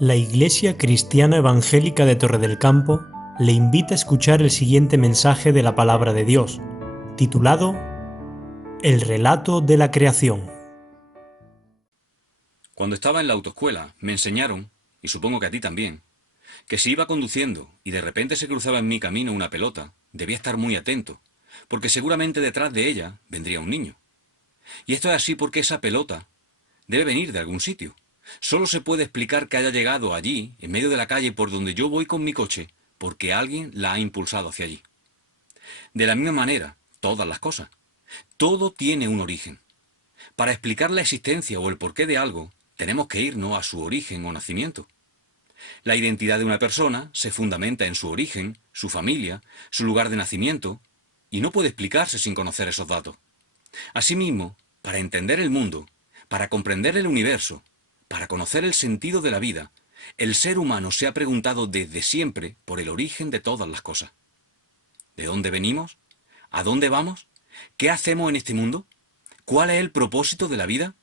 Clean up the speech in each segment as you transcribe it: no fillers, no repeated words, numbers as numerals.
La Iglesia Cristiana Evangélica de Torre del Campo le invita a escuchar el siguiente mensaje de la Palabra de Dios, titulado El relato de la creación. Cuando estaba en la autoescuela, me enseñaron, y supongo que a ti también, que si iba conduciendo y de repente se cruzaba en mi camino una pelota, debía estar muy atento, porque seguramente detrás de ella vendría un niño. Y esto es así porque esa pelota debe venir de algún sitio. Solo se puede explicar que haya llegado allí, en medio de la calle por donde yo voy con mi coche, porque alguien la ha impulsado hacia allí. De la misma manera, todas las cosas. Todo tiene un origen. Para explicar la existencia o el porqué de algo, tenemos que irnos a su origen o nacimiento. La identidad de una persona se fundamenta en su origen, su familia, su lugar de nacimiento, y no puede explicarse sin conocer esos datos. Asimismo, para entender el mundo, para comprender el universo, para conocer el sentido de la vida, el ser humano se ha preguntado desde siempre por el origen de todas las cosas. ¿De dónde venimos? ¿A dónde vamos? ¿Qué hacemos en este mundo? ¿Cuál es el propósito de la vida?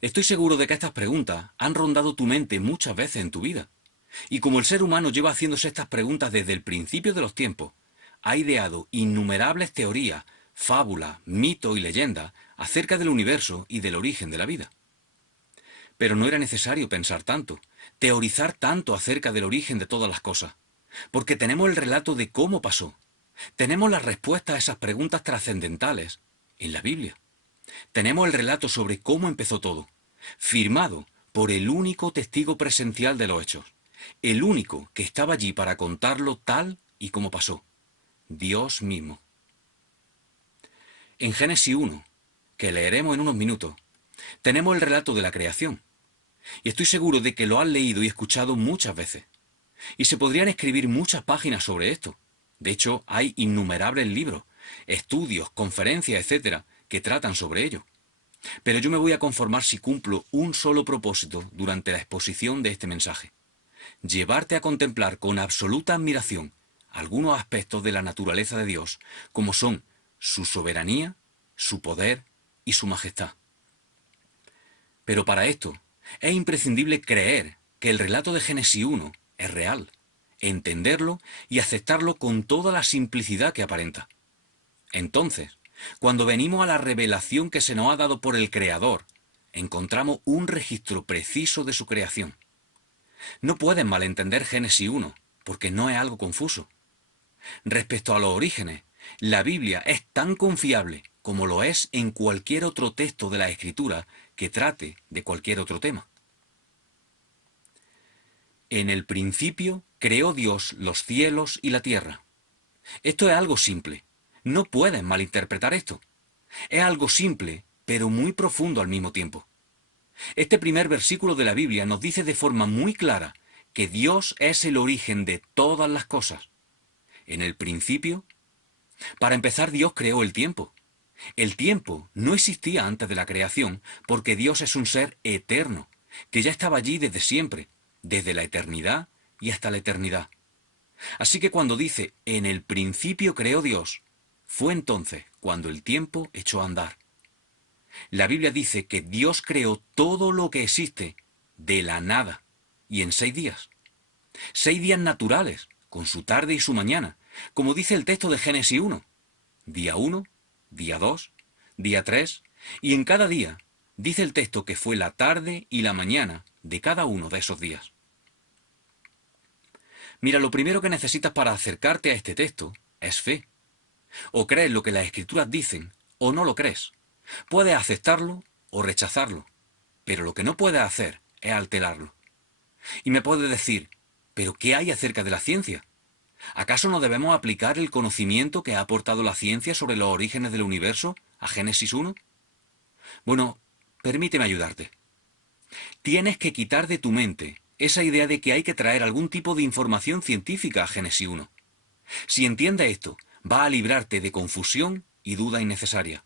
Estoy seguro de que estas preguntas han rondado tu mente muchas veces en tu vida. Y como el ser humano lleva haciéndose estas preguntas desde el principio de los tiempos, ha ideado innumerables teorías, fábulas, mitos y leyendas acerca del universo y del origen de la vida. Pero no era necesario pensar tanto, teorizar tanto acerca del origen de todas las cosas, porque tenemos el relato de cómo pasó. Tenemos las respuestas a esas preguntas trascendentales en la Biblia. Tenemos el relato sobre cómo empezó todo, firmado por el único testigo presencial de los hechos, el único que estaba allí para contarlo tal y como pasó, Dios mismo. En Génesis 1, que leeremos en unos minutos, tenemos el relato de la creación, y estoy seguro de que lo has leído y escuchado muchas veces. Y se podrían escribir muchas páginas sobre esto. De hecho, hay innumerables libros, estudios, conferencias, etcétera, que tratan sobre ello. Pero yo me voy a conformar si cumplo un solo propósito durante la exposición de este mensaje: llevarte a contemplar con absoluta admiración algunos aspectos de la naturaleza de Dios, como son su soberanía, su poder y su majestad. Pero para esto es imprescindible creer que el relato de Génesis 1 es real, entenderlo y aceptarlo con toda la simplicidad que aparenta. Entonces, cuando venimos a la revelación que se nos ha dado por el Creador, encontramos un registro preciso de su creación. No pueden malentender Génesis 1, porque no es algo confuso. Respecto a los orígenes, la Biblia es tan confiable como lo es en cualquier otro texto de la Escritura que trate de cualquier otro tema. En el principio creó Dios los cielos y la tierra. Esto es algo simple. No pueden malinterpretar esto. Es algo simple, pero muy profundo al mismo tiempo. Este primer versículo de la Biblia nos dice de forma muy clara que Dios es el origen de todas las cosas. En el principio, para empezar, Dios creó el tiempo. El tiempo no existía antes de la creación porque Dios es un ser eterno, que ya estaba allí desde siempre, desde la eternidad y hasta la eternidad. Así que cuando dice en el principio creó Dios, fue entonces cuando el tiempo echó a andar. La Biblia dice que Dios creó todo lo que existe de la nada y en 6 días. 6 días naturales, con su tarde y su mañana, como dice el texto de Génesis 1. Día 1, día 2, día 3, y en cada día dice el texto que fue la tarde y la mañana de cada uno de esos días. Mira, lo primero que necesitas para acercarte a este texto es fe. O crees lo que las Escrituras dicen, o no lo crees. Puedes aceptarlo o rechazarlo, pero lo que no puedes hacer es alterarlo. Y me puedes decir, ¿pero qué hay acerca de la ciencia? ¿Acaso no debemos aplicar el conocimiento que ha aportado la ciencia sobre los orígenes del universo a Génesis 1? Bueno, permíteme ayudarte. Tienes que quitar de tu mente esa idea de que hay que traer algún tipo de información científica a Génesis 1. Si entiendes esto, va a librarte de confusión y duda innecesaria.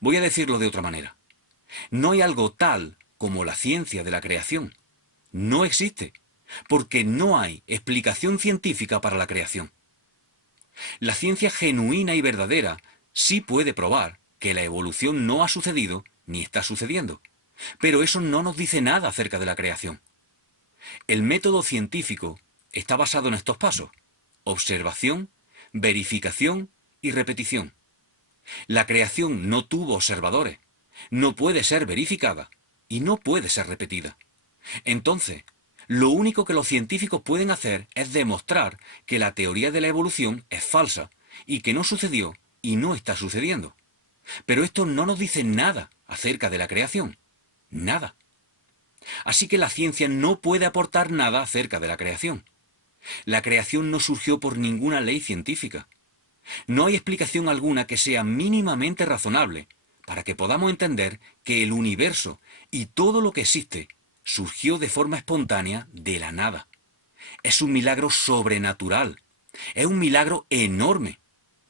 Voy a decirlo de otra manera. No hay algo tal como la ciencia de la creación. No existe, porque no hay explicación científica para la creación. La ciencia genuina y verdadera sí puede probar que la evolución no ha sucedido ni está sucediendo, pero eso no nos dice nada acerca de la creación. El método científico está basado en estos pasos: observación, verificación y repetición. La creación no tuvo observadores, no puede ser verificada y no puede ser repetida. Entonces, lo único que los científicos pueden hacer es demostrar que la teoría de la evolución es falsa y que no sucedió y no está sucediendo. Pero esto no nos dice nada acerca de la creación. Nada. Así que la ciencia no puede aportar nada acerca de la creación. La creación no surgió por ninguna ley científica. No hay explicación alguna que sea mínimamente razonable para que podamos entender que el universo y todo lo que existe surgió de forma espontánea de la nada. Es un milagro sobrenatural. Es un milagro enorme,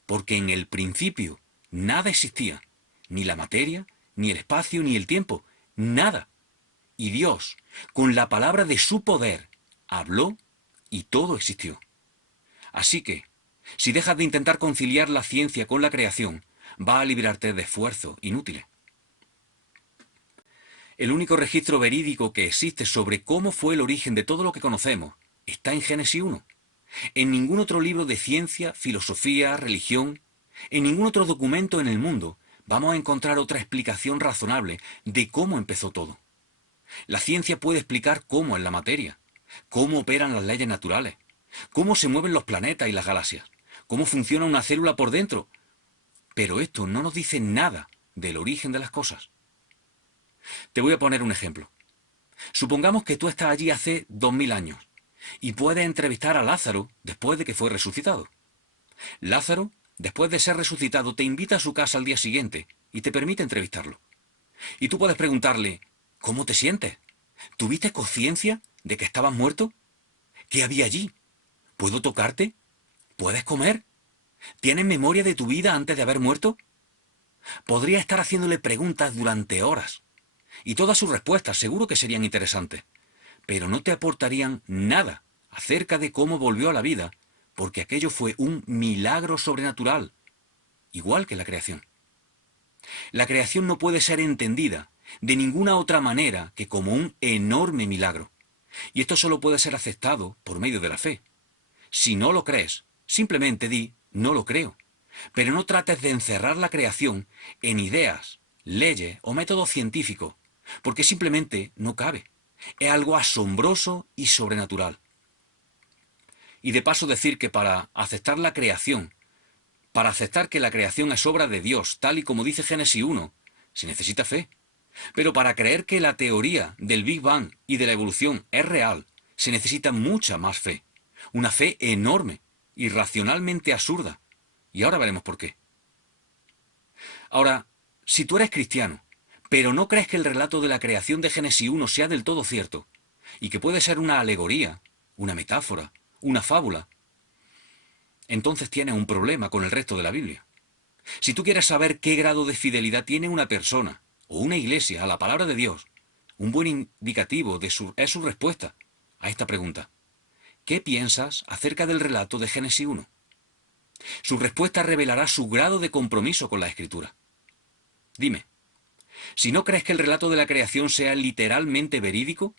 porque en el principio nada existía, ni la materia, ni el espacio, ni el tiempo, nada. Y Dios, con la palabra de su poder, habló y todo existió. Así que, si dejas de intentar conciliar la ciencia con la creación, va a librarte de esfuerzos inútiles. El único registro verídico que existe sobre cómo fue el origen de todo lo que conocemos está en Génesis 1. En ningún otro libro de ciencia, filosofía, religión, en ningún otro documento en el mundo vamos a encontrar otra explicación razonable de cómo empezó todo. La ciencia puede explicar cómo es la materia, cómo operan las leyes naturales, cómo se mueven los planetas y las galaxias, cómo funciona una célula por dentro, pero esto no nos dice nada del origen de las cosas. Te voy a poner un ejemplo. Supongamos que tú estás allí hace 2000 años y puedes entrevistar a Lázaro después de que fue resucitado. Lázaro, después de ser resucitado, te invita a su casa al día siguiente y te permite entrevistarlo. Y tú puedes preguntarle: ¿cómo te sientes? ¿Tuviste conciencia de que estabas muerto? ¿Qué había allí? ¿Puedo tocarte? ¿Puedes comer? ¿Tienes memoria de tu vida antes de haber muerto? Podría estar haciéndole preguntas durante horas, y todas sus respuestas seguro que serían interesantes, pero no te aportarían nada acerca de cómo volvió a la vida, porque aquello fue un milagro sobrenatural, igual que la creación. La creación no puede ser entendida de ninguna otra manera que como un enorme milagro, y esto solo puede ser aceptado por medio de la fe. Si no lo crees, simplemente di: no lo creo. Pero no trates de encerrar la creación en ideas, leyes o métodos científicos, porque simplemente no cabe. Es algo asombroso y sobrenatural. Y de paso decir que para aceptar la creación, para aceptar que la creación es obra de Dios, tal y como dice Génesis 1, se necesita fe. Pero para creer que la teoría del Big Bang y de la evolución es real, se necesita mucha más fe. Una fe enorme, irracionalmente absurda. Y ahora veremos por qué. Ahora, si tú eres cristiano, pero no crees que el relato de la creación de Génesis 1 sea del todo cierto, y que puede ser una alegoría, una metáfora, una fábula, entonces tienes un problema con el resto de la Biblia. Si tú quieres saber qué grado de fidelidad tiene una persona o una iglesia a la palabra de Dios, un buen indicativo es su respuesta a esta pregunta: ¿qué piensas acerca del relato de Génesis 1? Su respuesta revelará su grado de compromiso con la Escritura. Dime, si no crees que el relato de la creación sea literalmente verídico,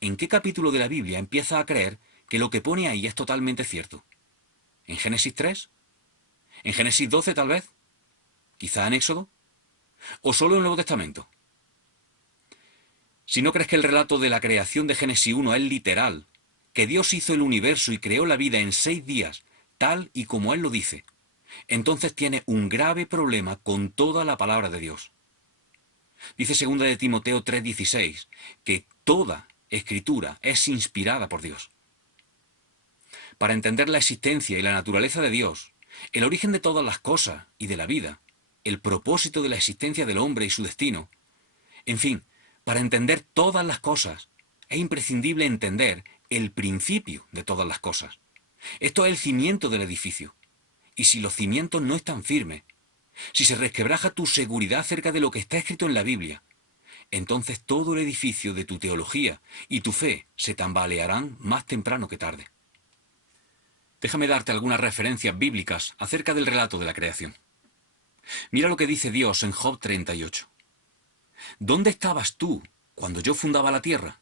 ¿en qué capítulo de la Biblia empiezas a creer que lo que pone ahí es totalmente cierto? ¿En Génesis 3? ¿En Génesis 12 tal vez? ¿Quizá en Éxodo? ¿O solo en el Nuevo Testamento? Si no crees que el relato de la creación de Génesis 1 es literal, que Dios hizo el universo y creó la vida en 6 días, tal y como Él lo dice, entonces tiene un grave problema con toda la palabra de Dios. Dice 2 de Timoteo 3:16 que toda escritura es inspirada por Dios. Para entender la existencia y la naturaleza de Dios, el origen de todas las cosas y de la vida, el propósito de la existencia del hombre y su destino, en fin, para entender todas las cosas, es imprescindible entender el principio de todas las cosas. Esto es el cimiento del edificio. Y si los cimientos no están firmes, si se resquebraja tu seguridad acerca de lo que está escrito en la Biblia, entonces todo el edificio de tu teología y tu fe se tambalearán más temprano que tarde. Déjame darte algunas referencias bíblicas acerca del relato de la creación. Mira lo que dice Dios en Job 38. ¿Dónde estabas tú cuando yo fundaba la tierra?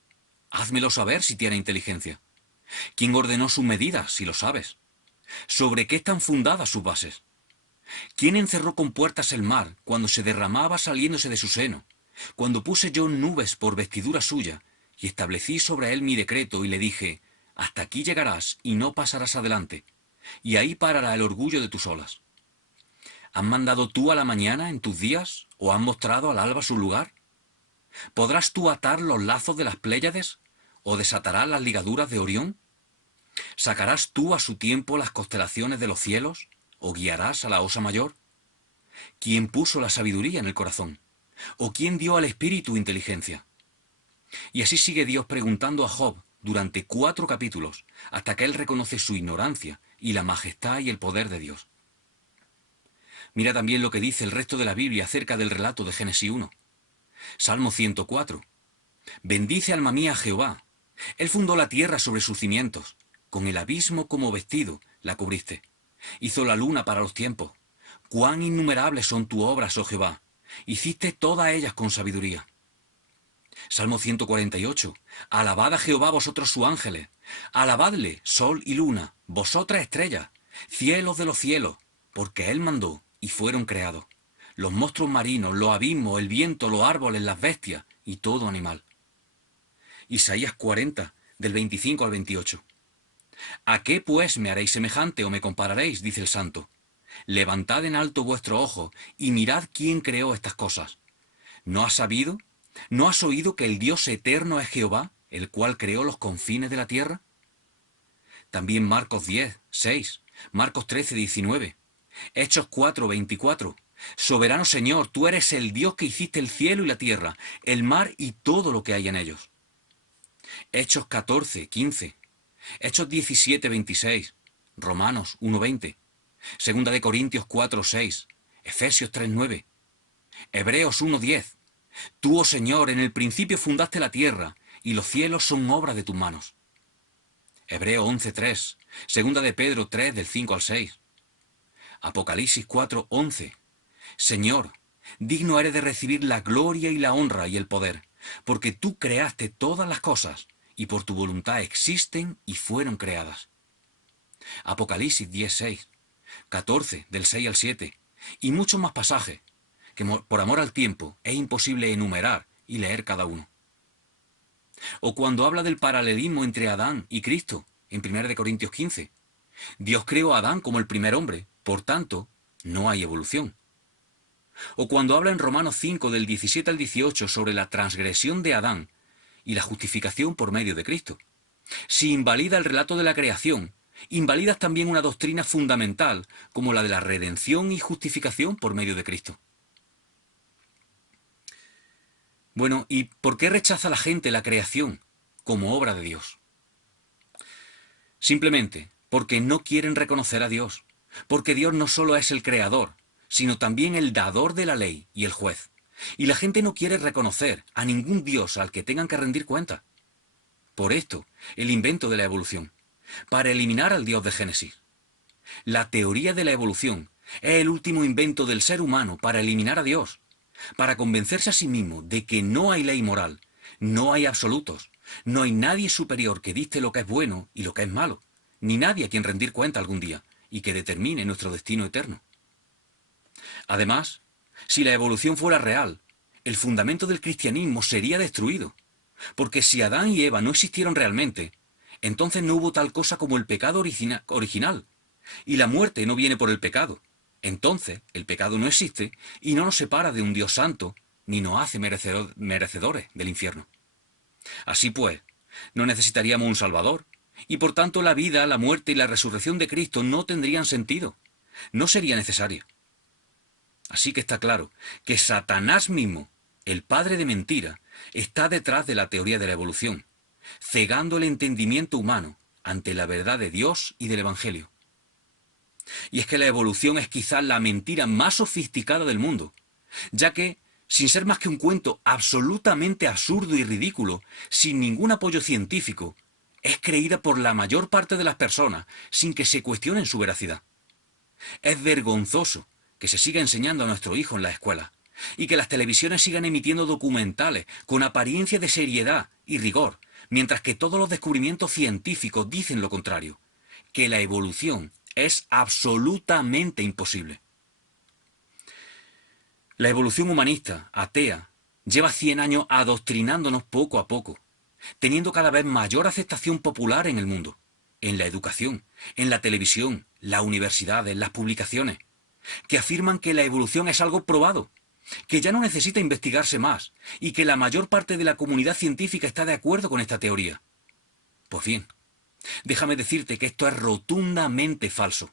Házmelo saber si tiene inteligencia. ¿Quién ordenó sus medidas, si lo sabes? ¿Sobre qué están fundadas sus bases? ¿Quién encerró con puertas el mar cuando se derramaba saliéndose de su seno? Cuando puse yo nubes por vestidura suya, y establecí sobre él mi decreto, y le dije, hasta aquí llegarás y no pasarás adelante, y ahí parará el orgullo de tus olas. ¿Has mandado tú a la mañana en tus días, o has mostrado al alba su lugar? ¿Podrás tú atar los lazos de las Pléyades, o desatarás las ligaduras de Orión? ¿Sacarás tú a su tiempo las constelaciones de los cielos, o guiarás a la Osa Mayor? ¿Quién puso la sabiduría en el corazón? ¿O quién dio al espíritu inteligencia? Y así sigue Dios preguntando a Job durante 4 capítulos, hasta que él reconoce su ignorancia y la majestad y el poder de Dios. Mira también lo que dice el resto de la Biblia acerca del relato de Génesis 1. Salmo 104. Bendice alma mía a Jehová. Él fundó la tierra sobre sus cimientos. Con el abismo como vestido la cubriste. Hizo la luna para los tiempos. Cuán innumerables son tus obras, oh Jehová. Hiciste todas ellas con sabiduría. Salmo 148. Alabad a Jehová vosotros sus ángeles. Alabadle, sol y luna, vosotras estrellas, cielos de los cielos, porque Él mandó y fueron creados. Los monstruos marinos, los abismos, el viento, los árboles, las bestias y todo animal. Isaías 40, del 25 al 28. ¿A qué pues me haréis semejante o me compararéis? Dice el Santo. Levantad en alto vuestro ojo y mirad quién creó estas cosas. ¿No has sabido? ¿No has oído que el Dios eterno es Jehová, el cual creó los confines de la tierra? También Marcos 10, 6, Marcos 13, 19, Hechos 4, 24. Soberano Señor, tú eres el Dios que hiciste el cielo y la tierra, el mar y todo lo que hay en ellos. Hechos 14, 15, Hechos 17, 26, Romanos 1, 20, Segunda de Corintios 4, 6, Efesios 3, 9, Hebreos 1, 10. Tú, oh Señor, en el principio fundaste la tierra, y los cielos son obra de tus manos. Hebreo 11, 3, Segunda de Pedro 3, del 5 al 6. Apocalipsis 4, 11. Señor, digno eres de recibir la gloria y la honra y el poder, porque tú creaste todas las cosas, y por tu voluntad existen y fueron creadas. Apocalipsis 10, 6, 14, del 6 al 7, y muchos más pasajes, que por amor al tiempo es imposible enumerar y leer cada uno. O cuando habla del paralelismo entre Adán y Cristo, en 1 Corintios 15. Dios creó a Adán como el primer hombre, por tanto, no hay evolución. O cuando habla en Romanos 5, del 17 al 18, sobre la transgresión de Adán y la justificación por medio de Cristo. Si invalida el relato de la creación, invalidas también una doctrina fundamental como la de la redención y justificación por medio de Cristo. Bueno, ¿y por qué rechaza la gente la creación como obra de Dios? Simplemente porque no quieren reconocer a Dios, porque Dios no solo es el creador, sino también el dador de la ley y el juez. Y la gente no quiere reconocer a ningún Dios al que tengan que rendir cuenta. Por esto, el invento de la evolución, para eliminar al Dios de Génesis. La teoría de la evolución es el último invento del ser humano para eliminar a Dios, para convencerse a sí mismo de que no hay ley moral, no hay absolutos, no hay nadie superior que dicte lo que es bueno y lo que es malo, ni nadie a quien rendir cuenta algún día y que determine nuestro destino eterno. Además, si la evolución fuera real, el fundamento del cristianismo sería destruido, porque si Adán y Eva no existieron realmente, entonces no hubo tal cosa como el pecado original, y la muerte no viene por el pecado. Entonces, el pecado no existe y no nos separa de un Dios santo, ni nos hace merecedores del infierno. Así pues, no necesitaríamos un Salvador, y por tanto la vida, la muerte y la resurrección de Cristo no tendrían sentido, no sería necesaria. Así que está claro que Satanás mismo, el padre de mentira, está detrás de la teoría de la evolución, cegando el entendimiento humano ante la verdad de Dios y del Evangelio. Y es que la evolución es quizás la mentira más sofisticada del mundo, ya que, sin ser más que un cuento absolutamente absurdo y ridículo, sin ningún apoyo científico, es creída por la mayor parte de las personas sin que se cuestionen su veracidad. Es vergonzoso que se siga enseñando a nuestro hijo en la escuela, y que las televisiones sigan emitiendo documentales con apariencia de seriedad y rigor, mientras que todos los descubrimientos científicos dicen lo contrario, que la evolución es absolutamente imposible. La evolución humanista, atea, lleva 100 años adoctrinándonos poco a poco, teniendo cada vez mayor aceptación popular en el mundo, en la educación, en la televisión, las universidades, las publicaciones, que afirman que la evolución es algo probado, que ya no necesita investigarse más y que la mayor parte de la comunidad científica está de acuerdo con esta teoría. Pues bien, déjame decirte que esto es rotundamente falso.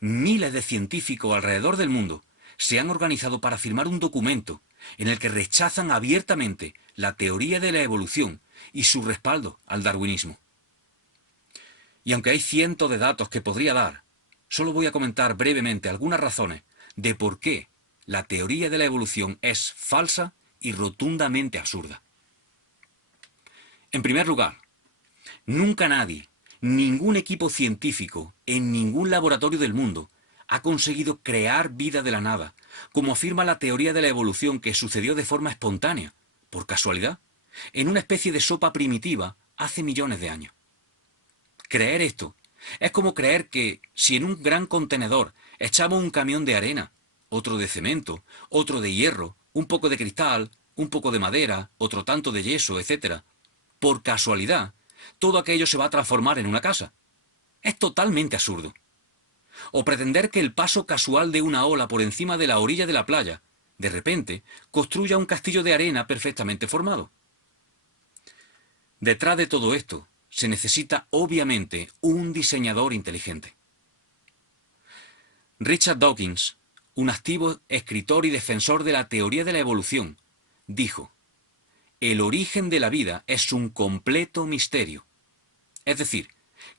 Miles de científicos alrededor del mundo se han organizado para firmar un documento en el que rechazan abiertamente la teoría de la evolución y su respaldo al darwinismo. Y aunque hay cientos de datos que podría dar, solo voy a comentar brevemente algunas razones de por qué la teoría de la evolución es falsa y rotundamente absurda. En primer lugar, nunca nadie, ningún equipo científico, en ningún laboratorio del mundo, ha conseguido crear vida de la nada, como afirma la teoría de la evolución que sucedió de forma espontánea, por casualidad, en una especie de sopa primitiva hace millones de años. Creer esto es como creer que si en un gran contenedor echamos un camión de arena, otro de cemento, otro de hierro, un poco de cristal, un poco de madera, otro tanto de yeso, etc., por casualidad, todo aquello se va a transformar en una casa. Es totalmente absurdo. O pretender que el paso casual de una ola por encima de la orilla de la playa, de repente, construya un castillo de arena perfectamente formado. Detrás de todo esto, se necesita obviamente un diseñador inteligente. Richard Dawkins, un activo escritor y defensor de la teoría de la evolución, dijo: "El origen de la vida es un completo misterio". Es decir,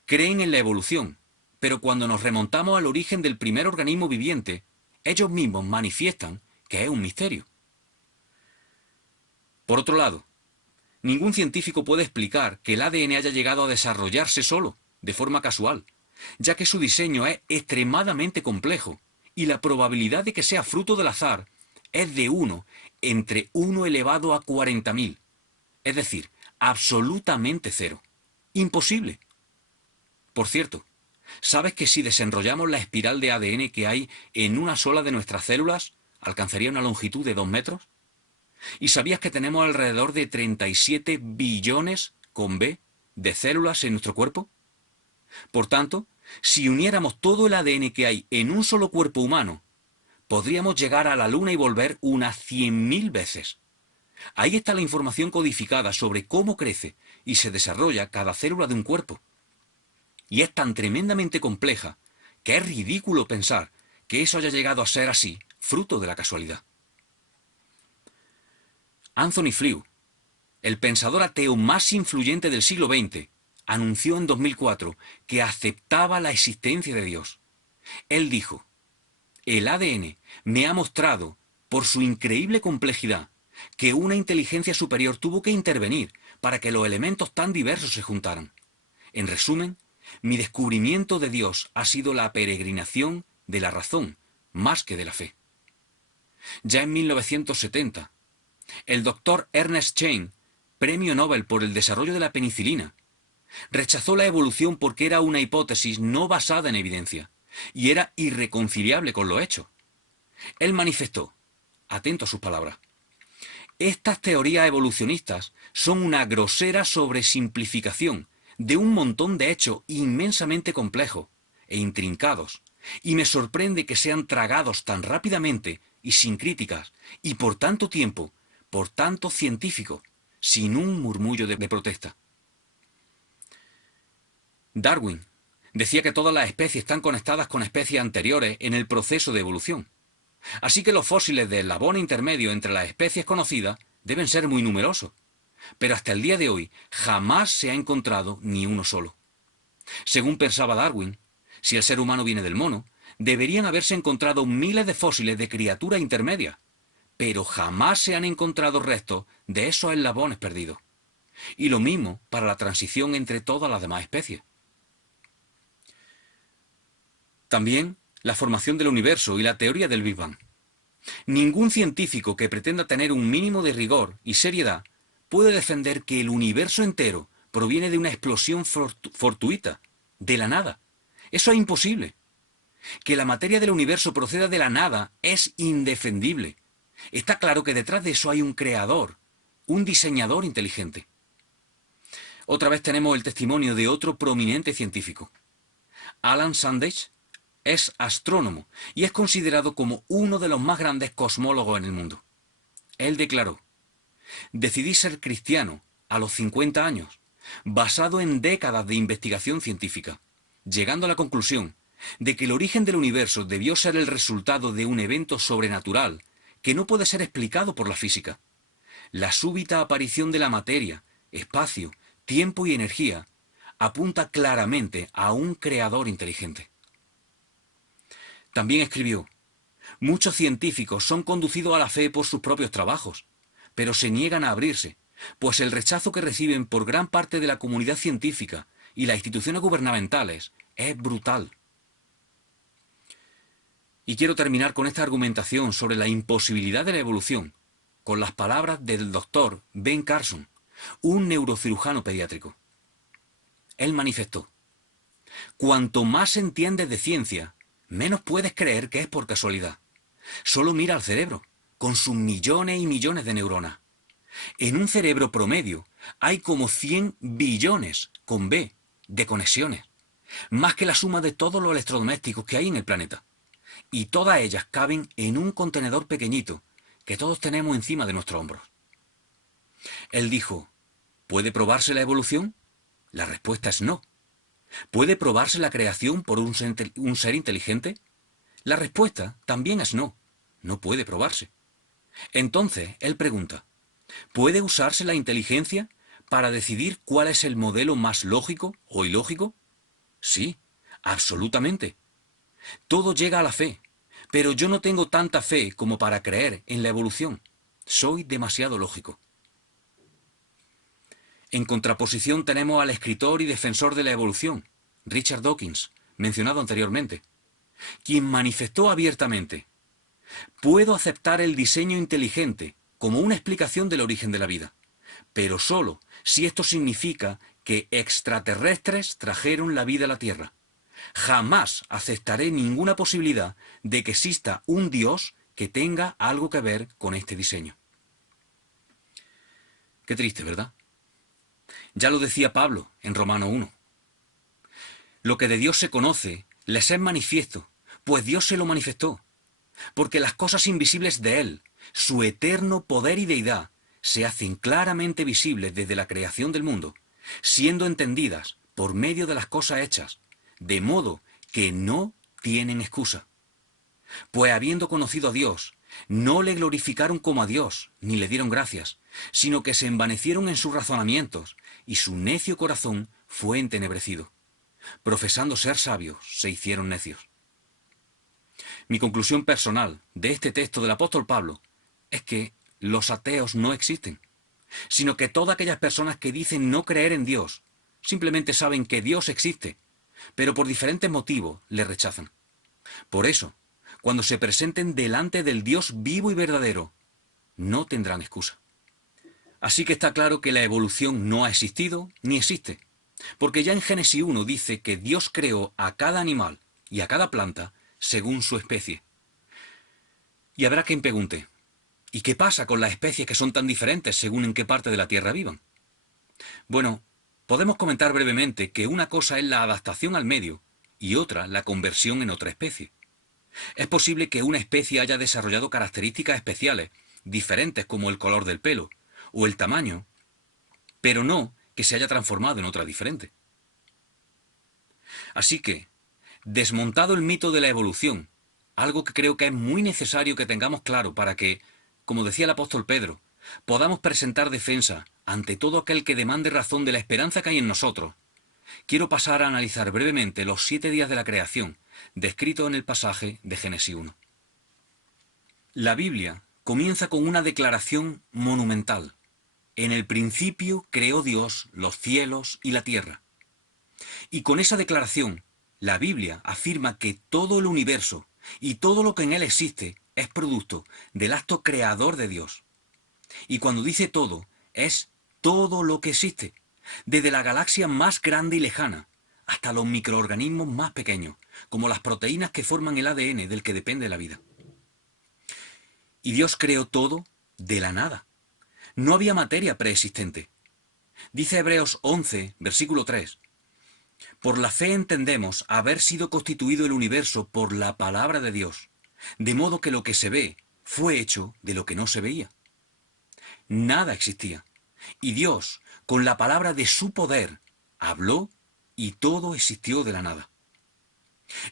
creen en la evolución, pero cuando nos remontamos al origen del primer organismo viviente, ellos mismos manifiestan que es un misterio. Por otro lado, ningún científico puede explicar que el ADN haya llegado a desarrollarse solo, de forma casual, ya que su diseño es extremadamente complejo y la probabilidad de que sea fruto del azar es de 1 entre 1 elevado a 40.000, es decir, absolutamente cero. Imposible. Por cierto, ¿sabes que si desenrollamos la espiral de ADN que hay en una sola de nuestras células, alcanzaría una longitud de 2 metros? ¿Y sabías que tenemos alrededor de 37 billones, con B, de células en nuestro cuerpo? Por tanto, si uniéramos todo el ADN que hay en un solo cuerpo humano, podríamos llegar a la Luna y volver unas 100.000 veces. Ahí está la información codificada sobre cómo crece y se desarrolla cada célula de un cuerpo. Y es tan tremendamente compleja que es ridículo pensar que eso haya llegado a ser así, fruto de la casualidad. Anthony Flew, el pensador ateo más influyente del siglo XX, anunció en 2004 que aceptaba la existencia de Dios. Él dijo: "El ADN me ha mostrado, por su increíble complejidad, que una inteligencia superior tuvo que intervenir para que los elementos tan diversos se juntaran. En resumen, mi descubrimiento de Dios ha sido la peregrinación de la razón, más que de la fe". Ya en 1970, el doctor Ernest Chain, premio Nobel por el desarrollo de la penicilina, rechazó la evolución porque era una hipótesis no basada en evidencia y era irreconciliable con lo hecho. Él manifestó, atento a sus palabras: "Estas teorías evolucionistas son una grosera sobresimplificación de un montón de hechos inmensamente complejos e intrincados, y me sorprende que sean tragados tan rápidamente y sin críticas, y por tanto tiempo, por tantos científicos, sin un murmullo de protesta". Darwin decía que todas las especies están conectadas con especies anteriores en el proceso de evolución. Así que los fósiles de eslabón intermedio entre las especies conocidas deben ser muy numerosos. Pero hasta el día de hoy jamás se ha encontrado ni uno solo. Según pensaba Darwin, si el ser humano viene del mono, deberían haberse encontrado miles de fósiles de criaturas intermedias, pero jamás se han encontrado restos de esos eslabones perdidos. Y lo mismo para la transición entre todas las demás especies. También la formación del universo y la teoría del Big Bang. Ningún científico que pretenda tener un mínimo de rigor y seriedad puede defender que el universo entero proviene de una explosión fortuita, de la nada. Eso es imposible. Que la materia del universo proceda de la nada es indefendible. Está claro que detrás de eso hay un creador, un diseñador inteligente. Otra vez tenemos el testimonio de otro prominente científico. Alan Sandage es astrónomo y es considerado como uno de los más grandes cosmólogos en el mundo. Él declaró: decidí ser cristiano a los 50 años, basado en décadas de investigación científica, llegando a la conclusión de que el origen del universo debió ser el resultado de un evento sobrenatural que no puede ser explicado por la física. La súbita aparición de la materia, espacio, tiempo y energía apunta claramente a un creador inteligente. También escribió: muchos científicos son conducidos a la fe por sus propios trabajos, pero se niegan a abrirse, pues el rechazo que reciben por gran parte de la comunidad científica y las instituciones gubernamentales es brutal. Y quiero terminar con esta argumentación sobre la imposibilidad de la evolución, con las palabras del doctor Ben Carson, un neurocirujano pediátrico. Él manifestó: cuanto más entiendes de ciencia, menos puedes creer que es por casualidad. Solo mira al cerebro, con sus millones y millones de neuronas. En un cerebro promedio hay como 100 billones, con B, de conexiones, más que la suma de todos los electrodomésticos que hay en el planeta. Y todas ellas caben en un contenedor pequeñito que todos tenemos encima de nuestros hombros. Él dijo: ¿puede probarse la evolución? La respuesta es no. ¿Puede probarse la creación por un ser inteligente? La respuesta también es no. No puede probarse. Entonces, él pregunta: ¿puede usarse la inteligencia para decidir cuál es el modelo más lógico o ilógico? Sí, absolutamente. Todo llega a la fe, pero yo no tengo tanta fe como para creer en la evolución. Soy demasiado lógico. En contraposición tenemos al escritor y defensor de la evolución, Richard Dawkins, mencionado anteriormente, quien manifestó abiertamente: puedo aceptar el diseño inteligente como una explicación del origen de la vida, pero solo si esto significa que extraterrestres trajeron la vida a la Tierra. Jamás aceptaré ninguna posibilidad de que exista un Dios que tenga algo que ver con este diseño. Qué triste, ¿verdad? Ya lo decía Pablo en Romanos 1. Lo que de Dios se conoce les es manifiesto, pues Dios se lo manifestó. Porque las cosas invisibles de Él, su eterno poder y deidad, se hacen claramente visibles desde la creación del mundo, siendo entendidas por medio de las cosas hechas, de modo que no tienen excusa. Pues habiendo conocido a Dios, no le glorificaron como a Dios, ni le dieron gracias, sino que se envanecieron en sus razonamientos, y su necio corazón fue entenebrecido. Profesando ser sabios, se hicieron necios. Mi conclusión personal de este texto del apóstol Pablo es que los ateos no existen, sino que todas aquellas personas que dicen no creer en Dios simplemente saben que Dios existe, pero por diferentes motivos le rechazan. Por eso, cuando se presenten delante del Dios vivo y verdadero, no tendrán excusa. Así que está claro que la evolución no ha existido ni existe, porque ya en Génesis 1 dice que Dios creó a cada animal y a cada planta según su especie. Y habrá quien pregunte: ¿y qué pasa con las especies que son tan diferentes según en qué parte de la Tierra vivan? Bueno, podemos comentar brevemente que una cosa es la adaptación al medio y otra la conversión en otra especie. Es posible que una especie haya desarrollado características especiales, diferentes como el color del pelo o el tamaño, pero no que se haya transformado en otra diferente. Así que, desmontado el mito de la evolución, algo que creo que es muy necesario que tengamos claro para que, como decía el apóstol Pedro, podamos presentar defensa ante todo aquel que demande razón de la esperanza que hay en nosotros, quiero pasar a analizar brevemente los 7 días de la creación, descritos en el pasaje de Génesis 1. La Biblia comienza con una declaración monumental. En el principio creó Dios los cielos y la tierra. Y con esa declaración, la Biblia afirma que todo el universo y todo lo que en él existe es producto del acto creador de Dios. Y cuando dice todo, es todo lo que existe, desde la galaxia más grande y lejana hasta los microorganismos más pequeños, como las proteínas que forman el ADN del que depende la vida. Y Dios creó todo de la nada. No había materia preexistente. Dice Hebreos 11, versículo 3. Por la fe entendemos haber sido constituido el universo por la palabra de Dios, de modo que lo que se ve fue hecho de lo que no se veía. Nada existía. Y Dios, con la palabra de su poder, habló y todo existió de la nada.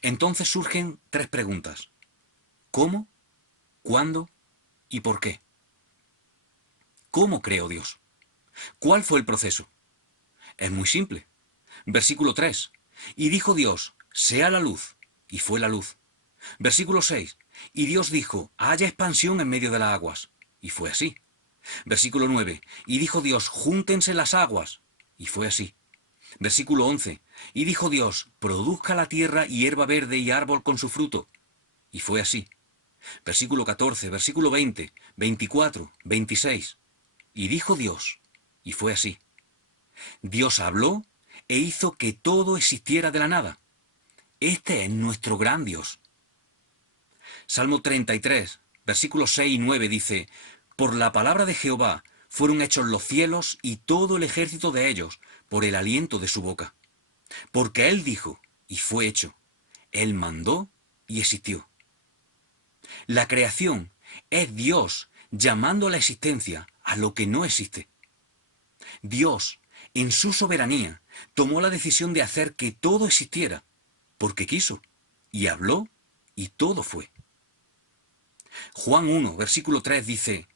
Entonces surgen tres preguntas. ¿Cómo? ¿Cuándo? ¿Y por qué? ¿Cómo creó Dios? ¿Cuál fue el proceso? Es muy simple. Versículo 3. Y dijo Dios, sea la luz, y fue la luz. Versículo 6. Y Dios dijo, haya expansión en medio de las aguas, y fue así. Versículo 9. Y dijo Dios, júntense las aguas, y fue así. Versículo 11. Y dijo Dios, produzca la tierra hierba verde y árbol con su fruto, y fue así. Versículo 14, versículo 20, 24, 26. Y dijo Dios, y fue así. Dios habló e hizo que todo existiera de la nada. Este es nuestro gran Dios. Salmo 33, versículos 6 y 9 dice, por la palabra de Jehová fueron hechos los cielos y todo el ejército de ellos, por el aliento de su boca. Porque Él dijo, y fue hecho. Él mandó y existió. La creación es Dios llamando a la existencia a lo que no existe. Dios, en su soberanía, tomó la decisión de hacer que todo existiera, porque quiso, y habló, y todo fue. Juan 1, versículo 3 dice,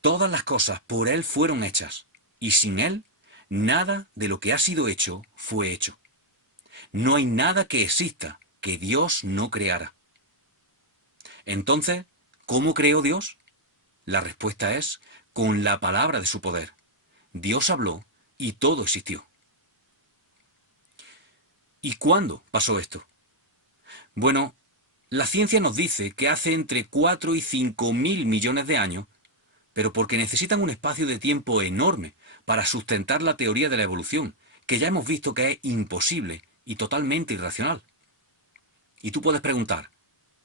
todas las cosas por Él fueron hechas, y sin Él, nada de lo que ha sido hecho fue hecho. No hay nada que exista que Dios no creara. Entonces, ¿cómo creó Dios? La respuesta es con la palabra de su poder. Dios habló y todo existió. ¿Y cuándo pasó esto? Bueno, la ciencia nos dice que hace entre 4 y 5 mil millones de años, pero porque necesitan un espacio de tiempo enorme para sustentar la teoría de la evolución, que ya hemos visto que es imposible y totalmente irracional. Y tú puedes preguntar,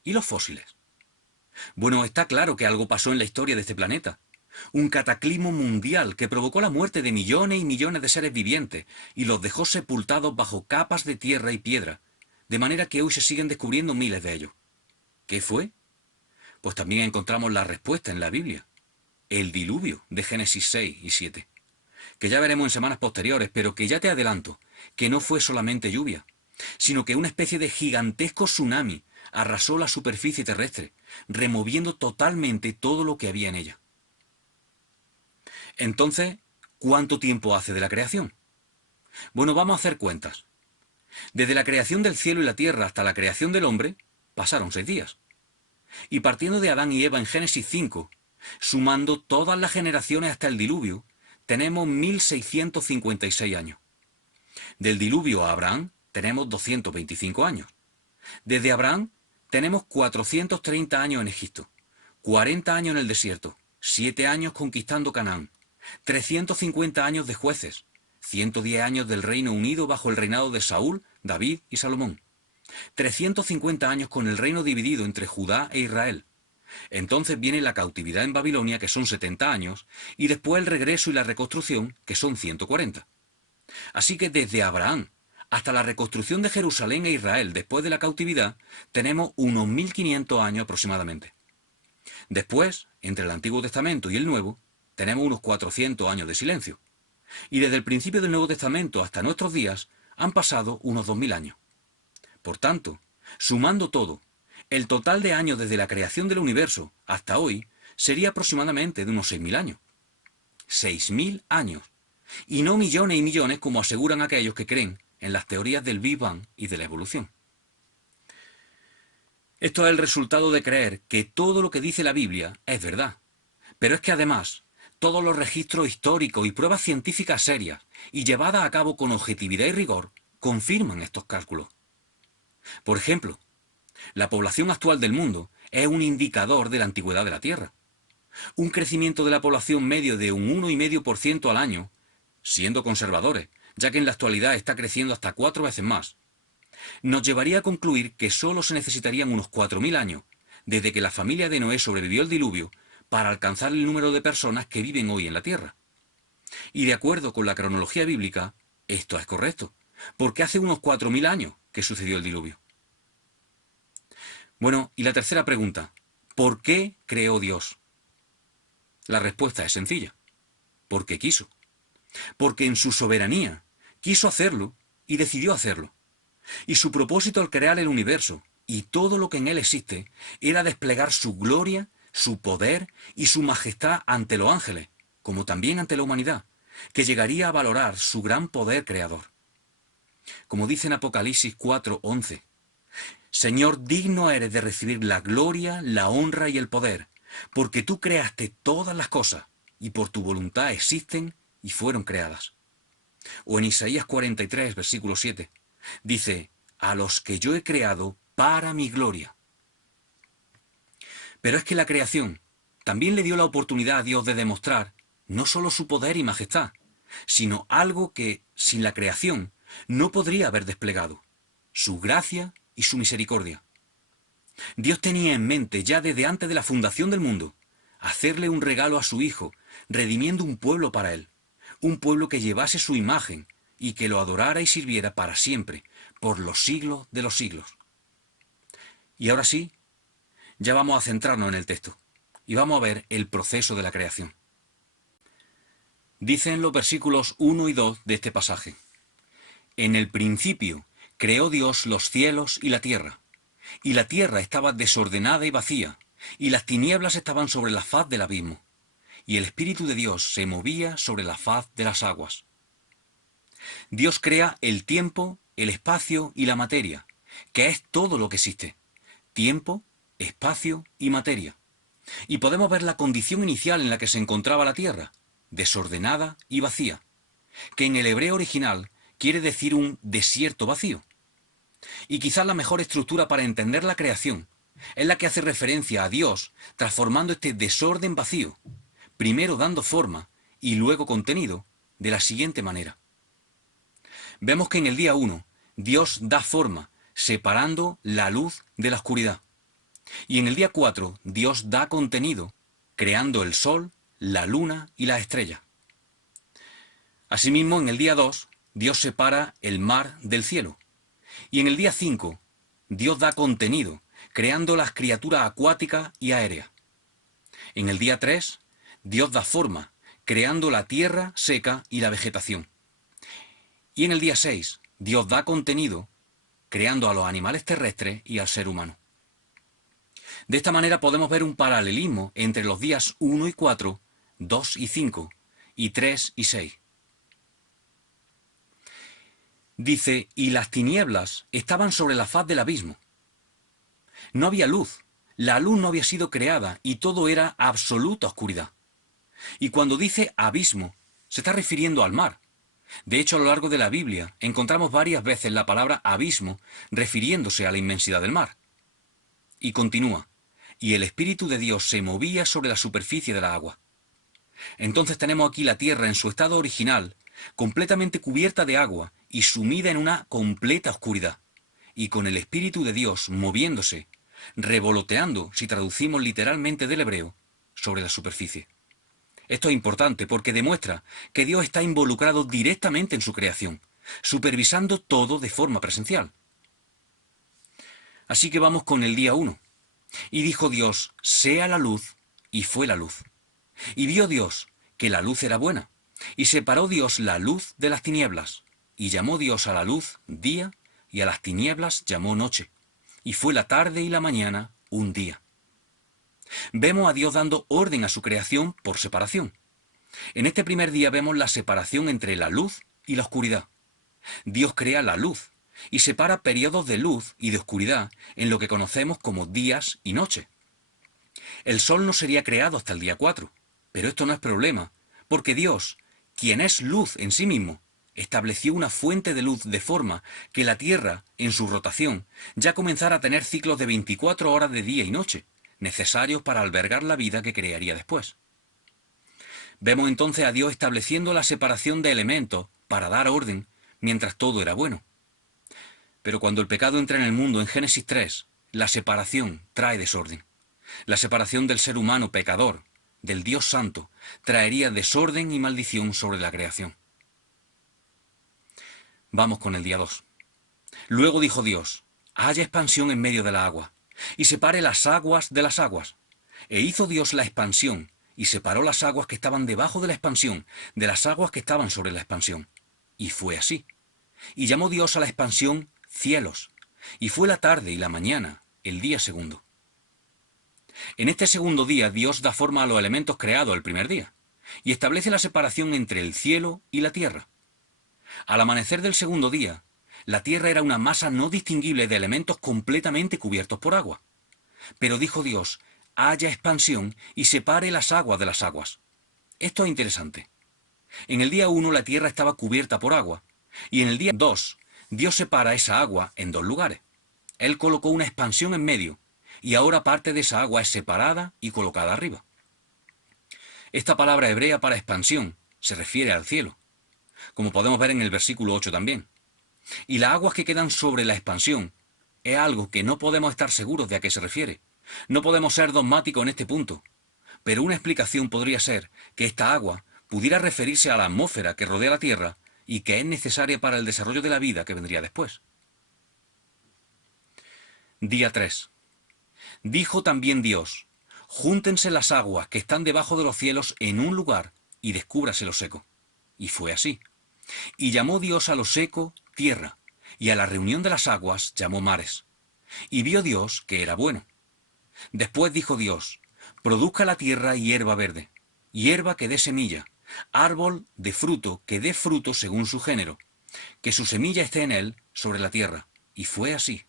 ¿y los fósiles? Bueno, está claro que algo pasó en la historia de este planeta. Un cataclismo mundial que provocó la muerte de millones y millones de seres vivientes y los dejó sepultados bajo capas de tierra y piedra, de manera que hoy se siguen descubriendo miles de ellos. ¿Qué fue? Pues también encontramos la respuesta en la Biblia. El diluvio de Génesis 6 y 7, que ya veremos en semanas posteriores, pero que ya te adelanto que no fue solamente lluvia, sino que una especie de gigantesco tsunami arrasó la superficie terrestre, removiendo totalmente todo lo que había en ella. Entonces, ¿cuánto tiempo hace de la creación? Bueno, vamos a hacer cuentas. Desde la creación del cielo y la tierra hasta la creación del hombre, pasaron 6 días. Y partiendo de Adán y Eva en Génesis 5, sumando todas las generaciones hasta el diluvio, tenemos 1656 años. Del diluvio a Abraham tenemos 225 años. Desde Abraham tenemos 430 años en Egipto, 40 años en el desierto, 7 años conquistando Canaán, 350 años de jueces, 110 años del Reino Unido bajo el reinado de Saúl, David y Salomón, 350 años con el reino dividido entre Judá e Israel. Entonces viene la cautividad en Babilonia, que son 70 años, y después el regreso y la reconstrucción, que son 140. Así que desde Abraham hasta la reconstrucción de Jerusalén e Israel después de la cautividad, tenemos unos 1500 años aproximadamente. Después, entre el Antiguo Testamento y el Nuevo, tenemos unos 400 años de silencio. Y desde el principio del Nuevo Testamento hasta nuestros días, han pasado unos 2000 años. Por tanto, sumando todo, el total de años desde la creación del universo hasta hoy sería aproximadamente de unos 6000 años. 6000 años. Y no millones y millones como aseguran aquellos que creen en las teorías del Big Bang y de la evolución. Esto es el resultado de creer que todo lo que dice la Biblia es verdad. Pero es que además, todos los registros históricos y pruebas científicas serias y llevadas a cabo con objetividad y rigor confirman estos cálculos. Por ejemplo, la población actual del mundo es un indicador de la antigüedad de la Tierra. Un crecimiento de la población medio de un 1,5% al año, siendo conservadores, ya que en la actualidad está creciendo hasta 4 veces más, nos llevaría a concluir que solo se necesitarían unos 4.000 años, desde que la familia de Noé sobrevivió al diluvio, para alcanzar el número de personas que viven hoy en la Tierra. Y de acuerdo con la cronología bíblica, esto es correcto, porque hace unos 4.000 años que sucedió el diluvio. Bueno, y la tercera pregunta, ¿por qué creó Dios? La respuesta es sencilla, porque quiso. Porque en su soberanía quiso hacerlo y decidió hacerlo. Y su propósito al crear el universo y todo lo que en él existe era desplegar su gloria, su poder y su majestad ante los ángeles, como también ante la humanidad, que llegaría a valorar su gran poder creador. Como dice en Apocalipsis 4:11, Señor, digno eres de recibir la gloria, la honra y el poder, porque tú creaste todas las cosas, y por tu voluntad existen y fueron creadas. O en Isaías 43, versículo 7, dice, a los que yo he creado para mi gloria. Pero es que la creación también le dio la oportunidad a Dios de demostrar no solo su poder y majestad, sino algo que, sin la creación, no podría haber desplegado, su gracia y su misericordia. Dios tenía en mente ya desde antes de la fundación del mundo hacerle un regalo a su Hijo, redimiendo un pueblo para él, un pueblo que llevase su imagen y que lo adorara y sirviera para siempre, por los siglos de los siglos. Y ahora sí, ya vamos a centrarnos en el texto y vamos a ver el proceso de la creación. Dicen los versículos 1 y 2 de este pasaje: En el principio creó Dios los cielos y la tierra estaba desordenada y vacía, y las tinieblas estaban sobre la faz del abismo, y el Espíritu de Dios se movía sobre la faz de las aguas. Dios crea el tiempo, el espacio y la materia, que es todo lo que existe: tiempo, espacio y materia. Y podemos ver la condición inicial en la que se encontraba la tierra, desordenada y vacía, que en el hebreo original quiere decir un desierto vacío. Y quizás la mejor estructura para entender la creación es la que hace referencia a Dios transformando este desorden vacío, primero dando forma y luego contenido, de la siguiente manera. Vemos que en el día 1 Dios da forma, separando la luz de la oscuridad. Y en el día 4 Dios da contenido, creando el sol, la luna y las estrellas. Asimismo, en el día 2 Dios separa el mar del cielo. Y en el día 5 Dios da contenido, creando las criaturas acuáticas y aéreas. En el día 3 Dios da forma, creando la tierra seca y la vegetación. Y en el día 6 Dios da contenido, creando a los animales terrestres y al ser humano. De esta manera podemos ver un paralelismo entre los días 1 y 4, 2 y 5, y 3 y 6. Dice, y las tinieblas estaban sobre la faz del abismo. No había luz, la luz no había sido creada y todo era absoluta oscuridad. Y cuando dice abismo, se está refiriendo al mar. De hecho, a lo largo de la Biblia encontramos varias veces la palabra abismo refiriéndose a la inmensidad del mar. Y continúa, y el Espíritu de Dios se movía sobre la superficie de la agua. Entonces tenemos aquí la tierra en su estado original, completamente cubierta de agua y sumida en una completa oscuridad, y con el Espíritu de Dios moviéndose, revoloteando, si traducimos literalmente del hebreo, sobre la superficie. Esto es importante porque demuestra que Dios está involucrado directamente en su creación, supervisando todo de forma presencial. Así que vamos con el día 1. Y dijo Dios, sea la luz, y fue la luz. Y vio Dios que la luz era buena, y separó Dios la luz de las tinieblas, y llamó Dios a la luz día, y a las tinieblas llamó noche. Y fue la tarde y la mañana un día. Vemos a Dios dando orden a su creación por separación. En este primer día vemos la separación entre la luz y la oscuridad. Dios crea la luz y separa periodos de luz y de oscuridad en lo que conocemos como días y noche. El sol no sería creado hasta el día 4, pero esto no es problema, porque Dios, quien es luz en sí mismo, estableció una fuente de luz de forma que la Tierra, en su rotación, ya comenzara a tener ciclos de 24 horas de día y noche, necesarios para albergar la vida que crearía después. Vemos entonces a Dios estableciendo la separación de elementos para dar orden mientras todo era bueno. Pero cuando el pecado entra en el mundo en Génesis 3, la separación trae desorden. La separación del ser humano pecador, del Dios Santo, traería desorden y maldición sobre la creación. Vamos con el día 2. Luego dijo Dios: haya expansión en medio de la agua, y separe las aguas de las aguas. E hizo Dios la expansión, y separó las aguas que estaban debajo de la expansión, de las aguas que estaban sobre la expansión. Y fue así. Y llamó Dios a la expansión cielos, y fue la tarde y la mañana, el día segundo. En este segundo día Dios da forma a los elementos creados el primer día, y establece la separación entre el cielo y la tierra. Al amanecer del segundo día, la tierra era una masa no distinguible de elementos completamente cubiertos por agua. Pero dijo Dios: haya expansión y separe las aguas de las aguas. Esto es interesante. En el día 1 la tierra estaba cubierta por agua, y en el día 2 Dios separa esa agua en dos lugares. Él colocó una expansión en medio, y ahora parte de esa agua es separada y colocada arriba. Esta palabra hebrea para expansión se refiere al cielo, como podemos ver en el versículo 8 también. Y las aguas que quedan sobre la expansión es algo que no podemos estar seguros de a qué se refiere. No podemos ser dogmáticos en este punto, pero una explicación podría ser que esta agua pudiera referirse a la atmósfera que rodea la Tierra y que es necesaria para el desarrollo de la vida que vendría después. Día 3. Dijo también Dios: júntense las aguas que están debajo de los cielos en un lugar y descúbrase lo seco. Y fue así. Y llamó Dios a lo seco tierra, y a la reunión de las aguas llamó mares. Y vio Dios que era bueno. Después dijo Dios: produzca la tierra hierba verde, hierba que dé semilla, árbol de fruto que dé fruto según su género, que su semilla esté en él sobre la tierra. Y fue así.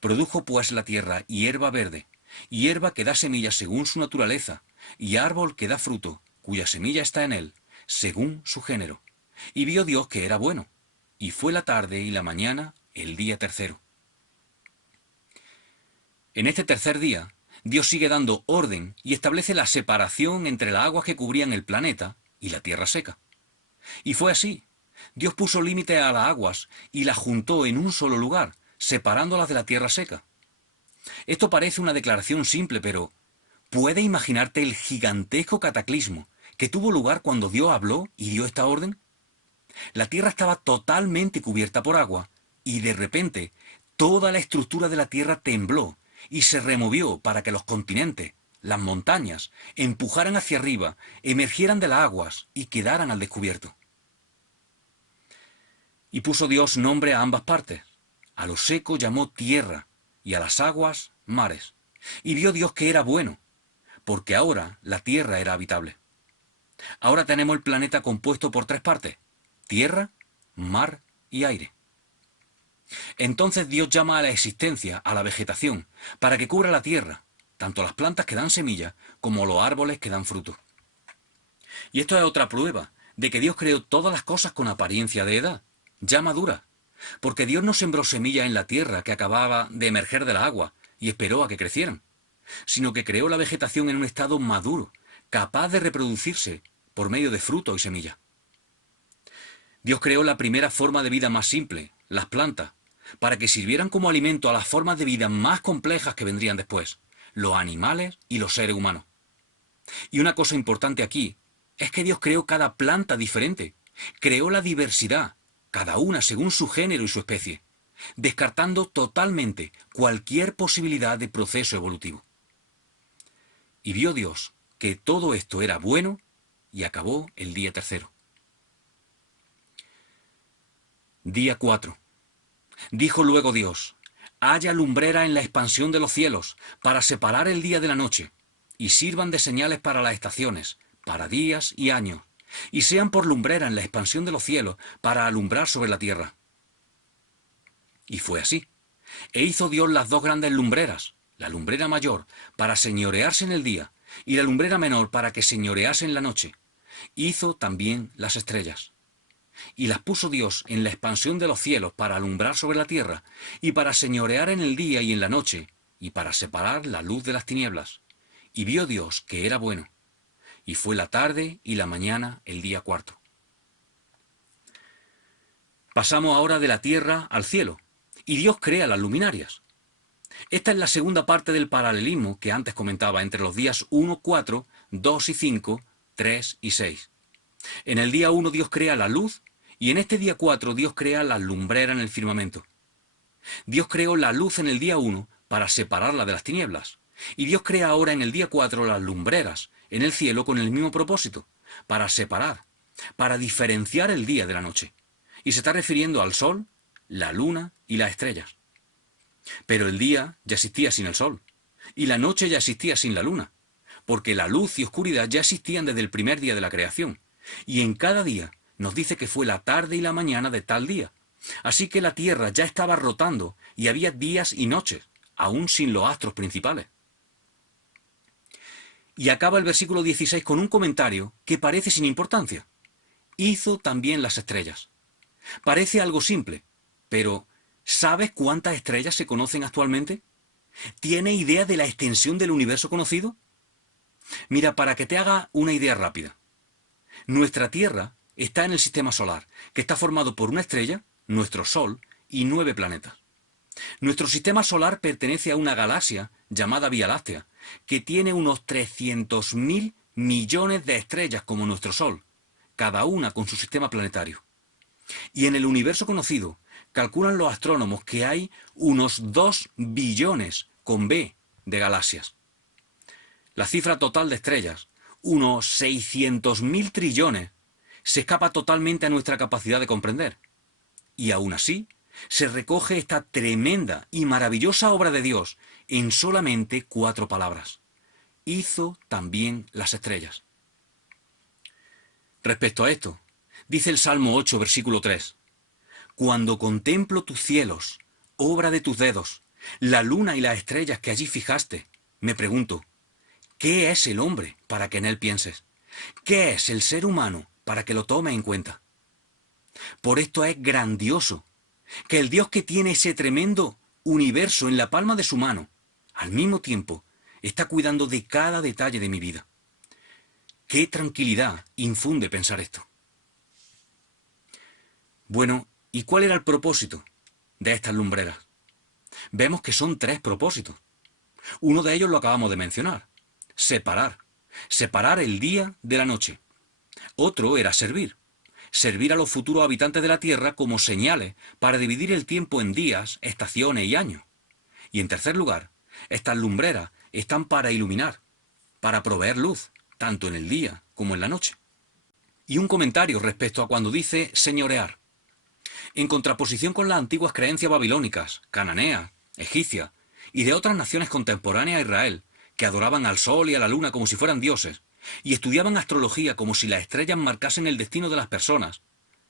Produjo pues la tierra hierba verde, hierba que da semilla según su naturaleza, y árbol que da fruto, cuya semilla está en él, según su género. Y vio Dios que era bueno. Y fue la tarde y la mañana, el día tercero. En este tercer día, Dios sigue dando orden y establece la separación entre las aguas que cubrían el planeta y la tierra seca. Y fue así. Dios puso límite a las aguas y las juntó en un solo lugar, separándolas de la tierra seca. Esto parece una declaración simple, pero ¿puedes imaginarte el gigantesco cataclismo que tuvo lugar cuando Dios habló y dio esta orden? La tierra estaba totalmente cubierta por agua, y de repente toda la estructura de la tierra tembló y se removió para que los continentes, las montañas, empujaran hacia arriba, emergieran de las aguas y quedaran al descubierto. Y puso Dios nombre a ambas partes. A lo seco llamó tierra, y a las aguas mares. Y vio Dios que era bueno, porque ahora la tierra era habitable. Ahora tenemos el planeta compuesto por tres partes: tierra, mar y aire. Entonces Dios llama a la existencia, a la vegetación, para que cubra la tierra, tanto las plantas que dan semilla como los árboles que dan fruto. Y esto es otra prueba de que Dios creó todas las cosas con apariencia de edad, ya maduras, porque Dios no sembró semillas en la tierra que acababa de emerger de la agua y esperó a que crecieran, sino que creó la vegetación en un estado maduro, capaz de reproducirse por medio de fruto y semilla. Dios creó la primera forma de vida más simple, las plantas, para que sirvieran como alimento a las formas de vida más complejas que vendrían después, los animales y los seres humanos. Y una cosa importante aquí es que Dios creó cada planta diferente, creó la diversidad, cada una según su género y su especie, descartando totalmente cualquier posibilidad de proceso evolutivo. Y vio Dios que todo esto era bueno y acabó el día tercero. Día 4. Dijo luego Dios: haya lumbrera en la expansión de los cielos, para separar el día de la noche, y sirvan de señales para las estaciones, para días y años, y sean por lumbrera en la expansión de los cielos, para alumbrar sobre la tierra. Y fue así. E hizo Dios las dos grandes lumbreras, la lumbrera mayor para señorearse en el día, y la lumbrera menor para que señorease en la noche. Hizo también las estrellas. Y las puso Dios en la expansión de los cielos para alumbrar sobre la tierra, y para señorear en el día y en la noche, y para separar la luz de las tinieblas. Y vio Dios que era bueno. Y fue la tarde y la mañana el día cuarto. Pasamos ahora de la tierra al cielo, y Dios crea las luminarias. Esta es la segunda parte del paralelismo que antes comentaba entre los días 1, 4, 2 y 5, 3 y 6. En el día 1 Dios crea la luz, y en este día 4 Dios crea las lumbreras en el firmamento. Dios creó la luz en el día 1 para separarla de las tinieblas, y Dios crea ahora en el día 4 las lumbreras en el cielo con el mismo propósito, para separar, para diferenciar el día de la noche. Y se está refiriendo al sol, la luna y las estrellas. Pero el día ya existía sin el sol, y la noche ya existía sin la luna, porque la luz y oscuridad ya existían desde el primer día de la creación, y en cada día nos dice que fue la tarde y la mañana de tal día. Así que la Tierra ya estaba rotando y había días y noches, aún sin los astros principales. Y acaba el versículo 16 con un comentario que parece sin importancia. Hizo también las estrellas. Parece algo simple, pero ¿sabes cuántas estrellas se conocen actualmente? ¿Tiene idea de la extensión del universo conocido? Mira, para que te haga una idea rápida. Nuestra Tierra está en el sistema solar, que está formado por una estrella, nuestro Sol, y 9 planetas. Nuestro sistema solar pertenece a una galaxia llamada Vía Láctea, que tiene unos 300.000 millones de estrellas como nuestro Sol, cada una con su sistema planetario. Y en el universo conocido, calculan los astrónomos que hay unos 2 billones, con B, de galaxias. La cifra total de estrellas, unos 600.000 trillones, se escapa totalmente a nuestra capacidad de comprender. Y aún así, se recoge esta tremenda y maravillosa obra de Dios en solamente 4 palabras. Hizo también las estrellas. Respecto a esto, dice el Salmo 8, versículo 3, Cuando contemplo tus cielos, obra de tus dedos, la luna y las estrellas que allí fijaste, me pregunto, ¿qué es el hombre para que en él pienses? ¿Qué es el ser humano para que lo tome en cuenta? Por esto es grandioso que el Dios que tiene ese tremendo universo en la palma de su mano, al mismo tiempo, está cuidando de cada detalle de mi vida. ¡Qué tranquilidad infunde pensar esto! Bueno, ¿y cuál era el propósito de estas lumbreras? Vemos que son 3 propósitos. Uno de ellos lo acabamos de mencionar: separar. Separar el día de la noche. Otro era servir. Servir a los futuros habitantes de la Tierra como señales para dividir el tiempo en días, estaciones y años. Y en tercer lugar, estas lumbreras están para iluminar, para proveer luz, tanto en el día como en la noche. Y un comentario respecto a cuando dice señorear. En contraposición con las antiguas creencias babilónicas, cananeas, egipcias y de otras naciones contemporáneas a Israel, que adoraban al sol y a la luna como si fueran dioses, y estudiaban astrología como si las estrellas marcasen el destino de las personas,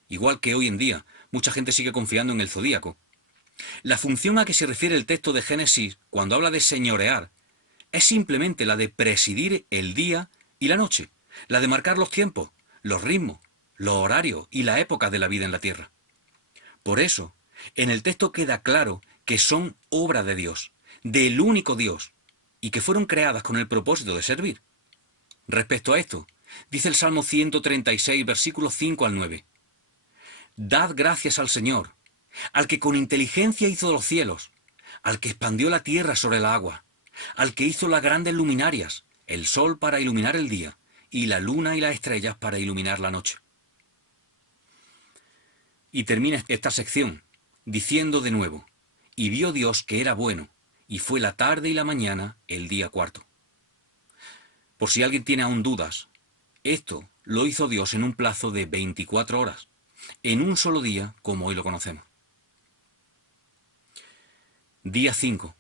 igual que hoy en día mucha gente sigue confiando en el zodíaco. La función a que se refiere el texto de Génesis cuando habla de señorear es simplemente la de presidir el día y la noche, la de marcar los tiempos, los ritmos, los horarios y las épocas de la vida en la tierra. Por eso, en el texto queda claro que son obra de Dios, del único Dios, y que fueron creadas con el propósito de servir. Respecto a esto, dice el Salmo 136, versículos 5 al 9. Dad gracias al Señor, al que con inteligencia hizo los cielos, al que expandió la tierra sobre la agua, al que hizo las grandes luminarias, el sol para iluminar el día, y la luna y las estrellas para iluminar la noche. Y termina esta sección diciendo de nuevo, y vio Dios que era bueno, y fue la tarde y la mañana el día cuarto. Por si alguien tiene aún dudas, esto lo hizo Dios en un plazo de 24 horas, en un solo día como hoy lo conocemos. Día 5.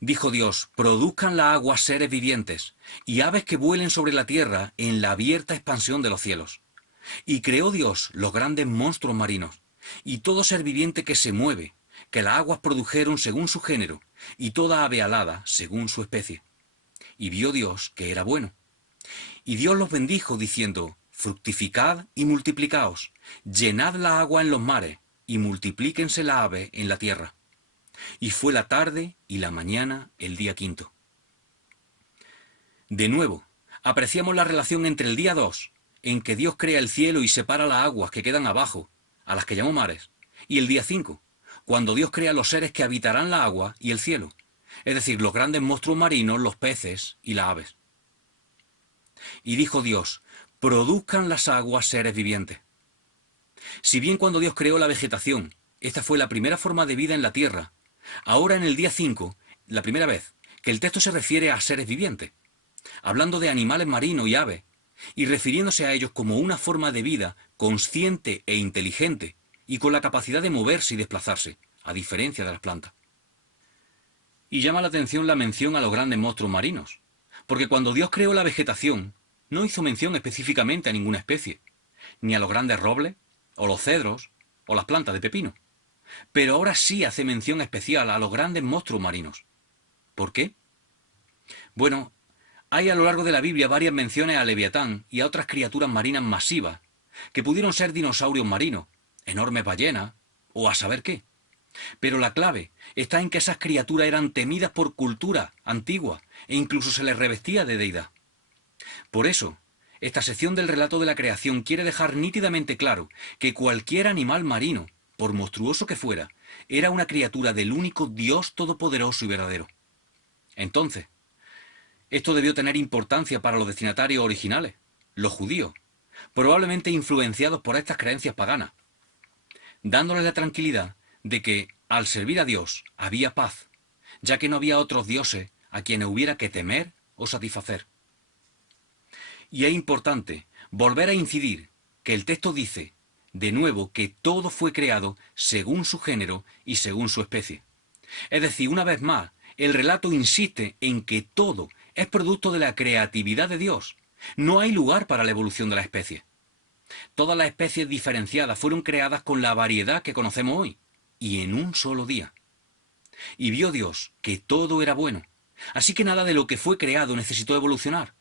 Dijo Dios, produzcan las aguas seres vivientes, y aves que vuelen sobre la tierra en la abierta expansión de los cielos. Y creó Dios los grandes monstruos marinos, y todo ser viviente que se mueve, que las aguas produjeron según su género, y toda ave alada según su especie. Y vio Dios que era bueno. Y Dios los bendijo, diciendo, fructificad y multiplicaos, llenad la agua en los mares, y multiplíquense las aves en la tierra. Y fue la tarde y la mañana el día quinto. De nuevo, apreciamos la relación entre el día 2, en que Dios crea el cielo y separa las aguas que quedan abajo, a las que llamó mares, y el día 5, cuando Dios crea los seres que habitarán la agua y el cielo, es decir, los grandes monstruos marinos, los peces y las aves. Y dijo Dios, produzcan las aguas seres vivientes. Si bien cuando Dios creó la vegetación, esta fue la primera forma de vida en la tierra, ahora en el día 5, la primera vez que el texto se refiere a seres vivientes, hablando de animales marinos y aves, y refiriéndose a ellos como una forma de vida consciente e inteligente, y con la capacidad de moverse y desplazarse, a diferencia de las plantas. Y llama la atención la mención a los grandes monstruos marinos, porque cuando Dios creó la vegetación, no hizo mención específicamente a ninguna especie, ni a los grandes robles, o los cedros, o las plantas de pepino. Pero ahora sí hace mención especial a los grandes monstruos marinos. ¿Por qué? Bueno, hay a lo largo de la Biblia varias menciones a Leviatán y a otras criaturas marinas masivas, que pudieron ser dinosaurios marinos, enormes ballenas, o a saber qué. Pero la clave está en que esas criaturas eran temidas por cultura antigua e incluso se les revestía de deidad. Por eso, esta sección del relato de la creación quiere dejar nítidamente claro que cualquier animal marino, por monstruoso que fuera, era una criatura del único Dios todopoderoso y verdadero. Entonces, esto debió tener importancia para los destinatarios originales, los judíos, probablemente influenciados por estas creencias paganas, dándoles la tranquilidad de que, al servir a Dios, había paz, ya que no había otros dioses a quienes hubiera que temer o satisfacer. Y es importante volver a incidir que el texto dice, de nuevo, que todo fue creado según su género y según su especie. Es decir, una vez más, el relato insiste en que todo es producto de la creatividad de Dios. No hay lugar para la evolución de la especie. Todas las especies diferenciadas fueron creadas con la variedad que conocemos hoy, y en un solo día. Y vio Dios que todo era bueno, así que nada de lo que fue creado necesitó evolucionar.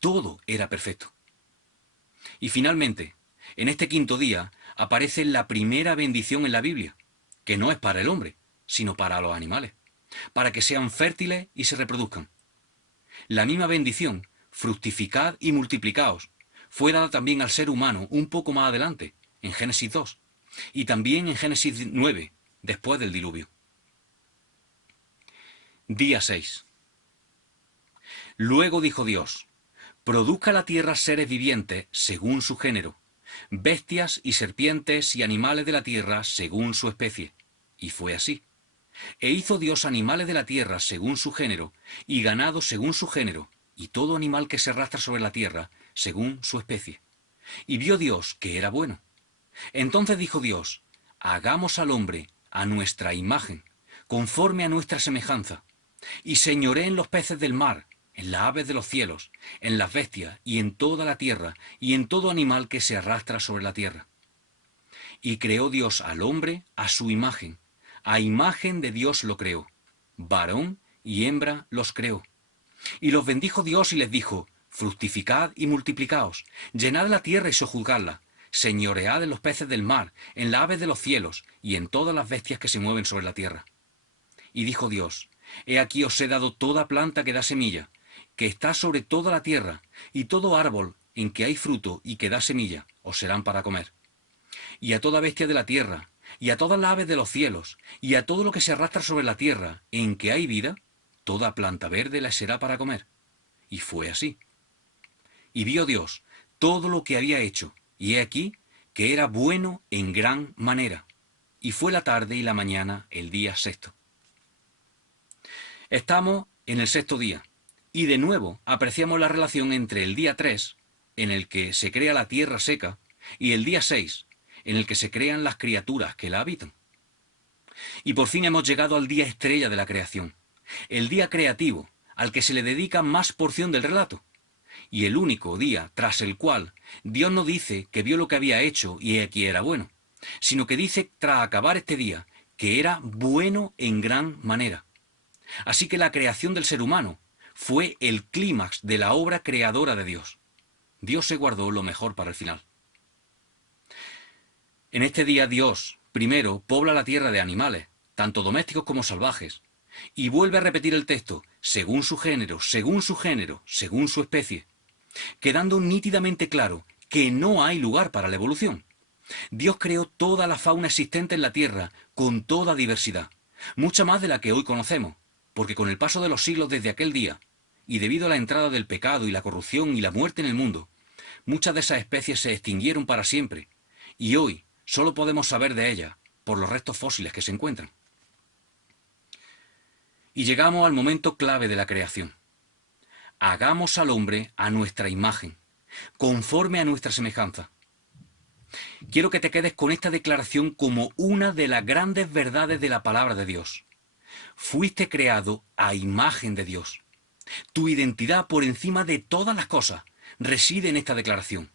Todo era perfecto. Y finalmente, en este quinto día, aparece la primera bendición en la Biblia, que no es para el hombre, sino para los animales, para que sean fértiles y se reproduzcan. La misma bendición, fructificad y multiplicaos, fue dada también al ser humano un poco más adelante, en Génesis 2, y también en Génesis 9, después del diluvio. Día 6. Luego dijo Dios, produzca la tierra seres vivientes según su género, bestias y serpientes y animales de la tierra según su especie. Y fue así. E hizo Dios animales de la tierra según su género, y ganado según su género, y todo animal que se arrastra sobre la tierra según su especie. Y vio Dios que era bueno. Entonces dijo Dios, hagamos al hombre a nuestra imagen, conforme a nuestra semejanza, y señoreen los peces del mar, en las aves de los cielos, en las bestias, y en toda la tierra, y en todo animal que se arrastra sobre la tierra. Y creó Dios al hombre a su imagen, a imagen de Dios lo creó, varón y hembra los creó. Y los bendijo Dios y les dijo, fructificad y multiplicaos, llenad la tierra y sojuzgadla, señoread en los peces del mar, en las aves de los cielos, y en todas las bestias que se mueven sobre la tierra. Y dijo Dios, he aquí os he dado toda planta que da semilla, que está sobre toda la tierra, y todo árbol en que hay fruto y que da semilla, os serán para comer. Y a toda bestia de la tierra, y a todas las aves de los cielos, y a todo lo que se arrastra sobre la tierra, en que hay vida, toda planta verde les será para comer. Y fue así. Y vio Dios todo lo que había hecho, y he aquí que era bueno en gran manera. Y fue la tarde y la mañana el día sexto. Estamos en el sexto día, y de nuevo apreciamos la relación entre el día 3, en el que se crea la tierra seca, y el día 6, en el que se crean las criaturas que la habitan. Y por fin hemos llegado al día estrella de la creación, el día creativo, al que se le dedica más porción del relato, y el único día tras el cual Dios no dice que vio lo que había hecho y aquí era bueno, sino que dice tras acabar este día que era bueno en gran manera. Así que la creación del ser humano fue el clímax de la obra creadora de Dios. Dios se guardó lo mejor para el final. En este día Dios, primero, pobla la tierra de animales, tanto domésticos como salvajes, y vuelve a repetir el texto, según su género, según su género, según su especie, quedando nítidamente claro que no hay lugar para la evolución. Dios creó toda la fauna existente en la Tierra, con toda diversidad, mucha más de la que hoy conocemos, porque con el paso de los siglos desde aquel día, y debido a la entrada del pecado y la corrupción y la muerte en el mundo, muchas de esas especies se extinguieron para siempre, y hoy solo podemos saber de ellas por los restos fósiles que se encuentran. Y llegamos al momento clave de la creación. Hagamos al hombre a nuestra imagen, conforme a nuestra semejanza. Quiero que te quedes con esta declaración como una de las grandes verdades de la palabra de Dios. Fuiste creado a imagen de Dios. Tu identidad por encima de todas las cosas reside en esta declaración.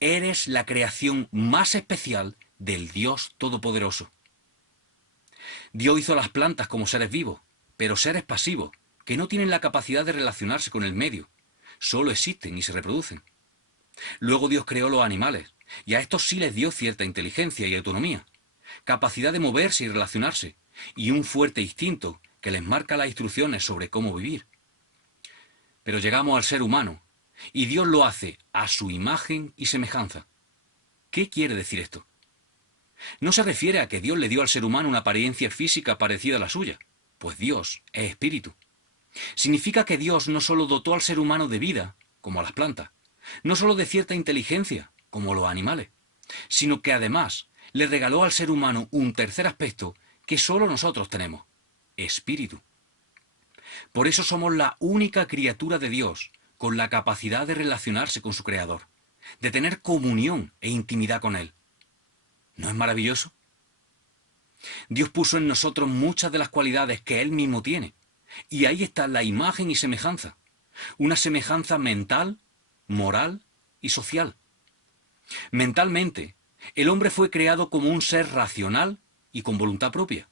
Eres la creación más especial del Dios Todopoderoso. Dios hizo las plantas como seres vivos, pero seres pasivos, que no tienen la capacidad de relacionarse con el medio. Solo existen y se reproducen. Luego Dios creó los animales, y a estos sí les dio cierta inteligencia y autonomía, capacidad de moverse y relacionarse, y un fuerte instinto que les marca las instrucciones sobre cómo vivir. Pero llegamos al ser humano, y Dios lo hace a su imagen y semejanza. ¿Qué quiere decir esto? No se refiere a que Dios le dio al ser humano una apariencia física parecida a la suya, pues Dios es espíritu. Significa que Dios no solo dotó al ser humano de vida, como a las plantas, no solo de cierta inteligencia, como los animales, sino que además le regaló al ser humano un tercer aspecto que solo nosotros tenemos: espíritu. Por eso somos la única criatura de Dios con la capacidad de relacionarse con su Creador, de tener comunión e intimidad con Él. ¿No es maravilloso? Dios puso en nosotros muchas de las cualidades que Él mismo tiene, y ahí está la imagen y semejanza, una semejanza mental, moral y social. Mentalmente, el hombre fue creado como un ser racional y con voluntad propia.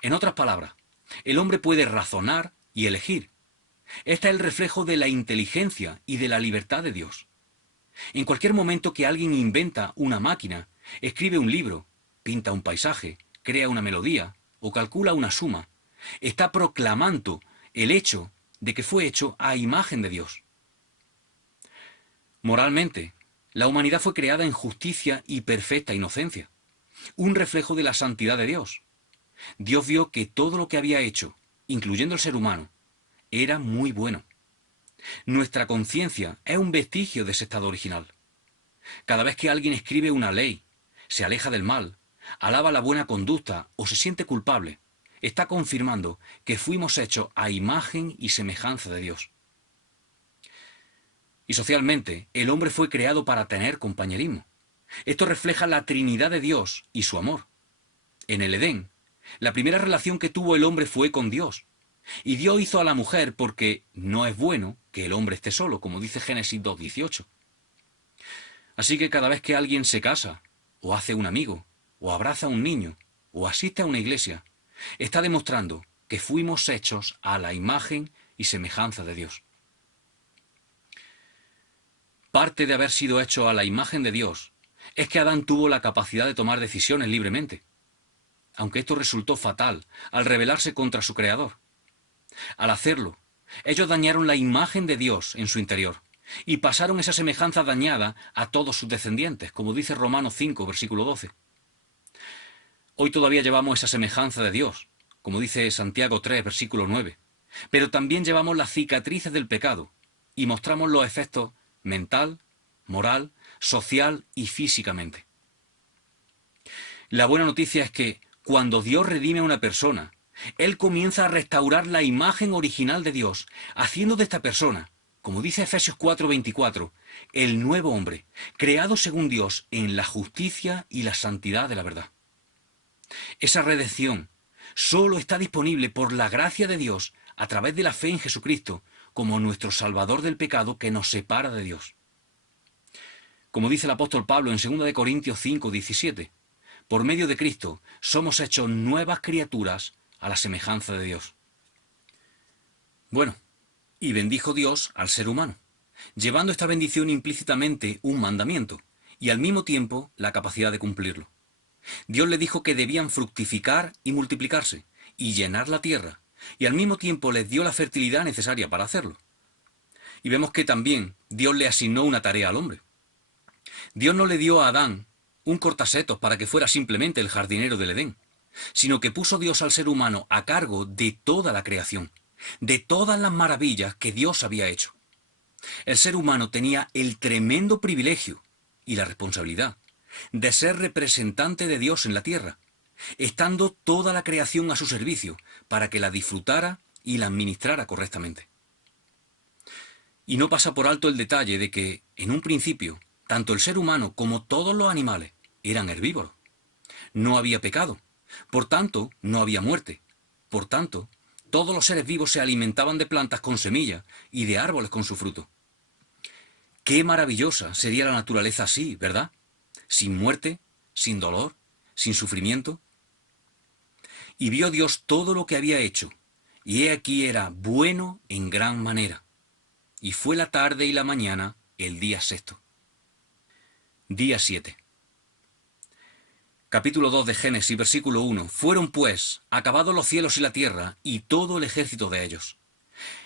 En otras palabras, el hombre puede razonar y elegir. Este es el reflejo de la inteligencia y de la libertad de Dios. En cualquier momento que alguien inventa una máquina, escribe un libro, pinta un paisaje, crea una melodía o calcula una suma, está proclamando el hecho de que fue hecho a imagen de Dios. Moralmente, la humanidad fue creada en justicia y perfecta inocencia, un reflejo de la santidad de Dios. Dios vio que todo lo que había hecho, incluyendo el ser humano, era muy bueno. Nuestra conciencia es un vestigio de ese estado original. Cada vez que alguien escribe una ley, se aleja del mal, alaba la buena conducta o se siente culpable, está confirmando que fuimos hechos a imagen y semejanza de Dios. Y socialmente, el hombre fue creado para tener compañerismo. Esto refleja la Trinidad de Dios y su amor. En el Edén, la primera relación que tuvo el hombre fue con Dios. Y Dios hizo a la mujer porque no es bueno que el hombre esté solo, como dice Génesis 2:18. Así que cada vez que alguien se casa, o hace un amigo, o abraza a un niño, o asiste a una iglesia, está demostrando que fuimos hechos a la imagen y semejanza de Dios. Parte de haber sido hecho a la imagen de Dios es que Adán tuvo la capacidad de tomar decisiones libremente, aunque esto resultó fatal al rebelarse contra su Creador. Al hacerlo, ellos dañaron la imagen de Dios en su interior y pasaron esa semejanza dañada a todos sus descendientes, como dice Romanos 5, versículo 12. Hoy todavía llevamos esa semejanza de Dios, como dice Santiago 3, versículo 9, pero también llevamos las cicatrices del pecado y mostramos los efectos mental, moral, social y físicamente. La buena noticia es que cuando Dios redime a una persona, Él comienza a restaurar la imagen original de Dios, haciendo de esta persona, como dice Efesios 4:24, el nuevo hombre, creado según Dios en la justicia y la santidad de la verdad. Esa redención solo está disponible por la gracia de Dios a través de la fe en Jesucristo, como nuestro Salvador del pecado que nos separa de Dios. Como dice el apóstol Pablo en 2 Corintios 5:17, por medio de Cristo somos hechos nuevas criaturas a la semejanza de Dios. Bueno, y bendijo Dios al ser humano, llevando esta bendición implícitamente un mandamiento y al mismo tiempo la capacidad de cumplirlo. Dios le dijo que debían fructificar y multiplicarse, y llenar la tierra, y al mismo tiempo les dio la fertilidad necesaria para hacerlo. Y vemos que también Dios le asignó una tarea al hombre. Dios no le dio a Adán un cortasetos para que fuera simplemente el jardinero del Edén, sino que puso Dios al ser humano a cargo de toda la creación, de todas las maravillas que Dios había hecho. El ser humano tenía el tremendo privilegio y la responsabilidad de ser representante de Dios en la tierra, estando toda la creación a su servicio para que la disfrutara y la administrara correctamente. Y no pasa por alto el detalle de que, en un principio, tanto el ser humano como todos los animales eran herbívoros. No había pecado, por tanto, no había muerte. Por tanto, todos los seres vivos se alimentaban de plantas con semillas y de árboles con su fruto. Qué maravillosa sería la naturaleza así, ¿verdad? Sin muerte, sin dolor, sin sufrimiento. Y vio Dios todo lo que había hecho, y he aquí era bueno en gran manera. Y fue la tarde y la mañana el día sexto. Día 7. Capítulo 2 de Génesis, versículo 1. Fueron pues acabados los cielos y la tierra, y todo el ejército de ellos.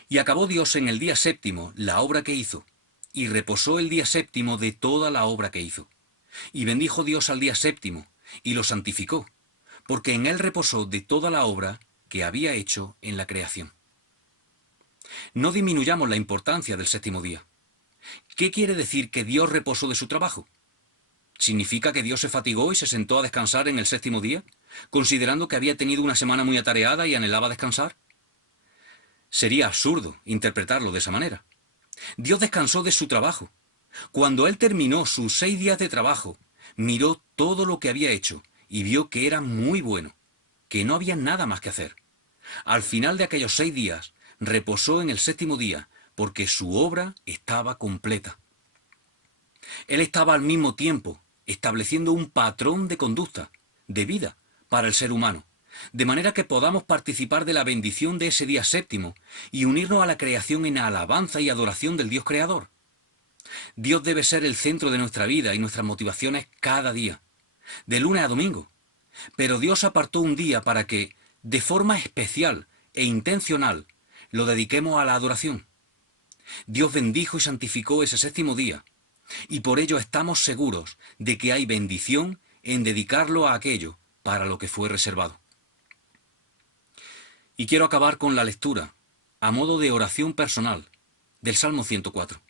Y acabó Dios en el día séptimo la obra que hizo, y reposó el día séptimo de toda la obra que hizo. Y bendijo Dios al día séptimo, y lo santificó, porque en él reposó de toda la obra que había hecho en la creación. No disminuyamos la importancia del séptimo día. ¿Qué quiere decir que Dios reposó de su trabajo? ¿Significa que Dios se fatigó y se sentó a descansar en el séptimo día, considerando que había tenido una semana muy atareada y anhelaba descansar? Sería absurdo interpretarlo de esa manera. Dios descansó de su trabajo. Cuando Él terminó sus 6 días de trabajo, miró todo lo que había hecho y vio que era muy bueno, que no había nada más que hacer. Al final de aquellos 6 días, reposó en el séptimo día, porque su obra estaba completa. Él estaba al mismo tiempo estableciendo un patrón de conducta, de vida, para el ser humano, de manera que podamos participar de la bendición de ese día séptimo y unirnos a la creación en alabanza y adoración del Dios creador. Dios debe ser el centro de nuestra vida y nuestras motivaciones cada día, de lunes a domingo. Pero Dios apartó un día para que, de forma especial e intencional, lo dediquemos a la adoración. Dios bendijo y santificó ese séptimo día, y por ello estamos seguros de que hay bendición en dedicarlo a aquello para lo que fue reservado. Y quiero acabar con la lectura, a modo de oración personal, del Salmo 104.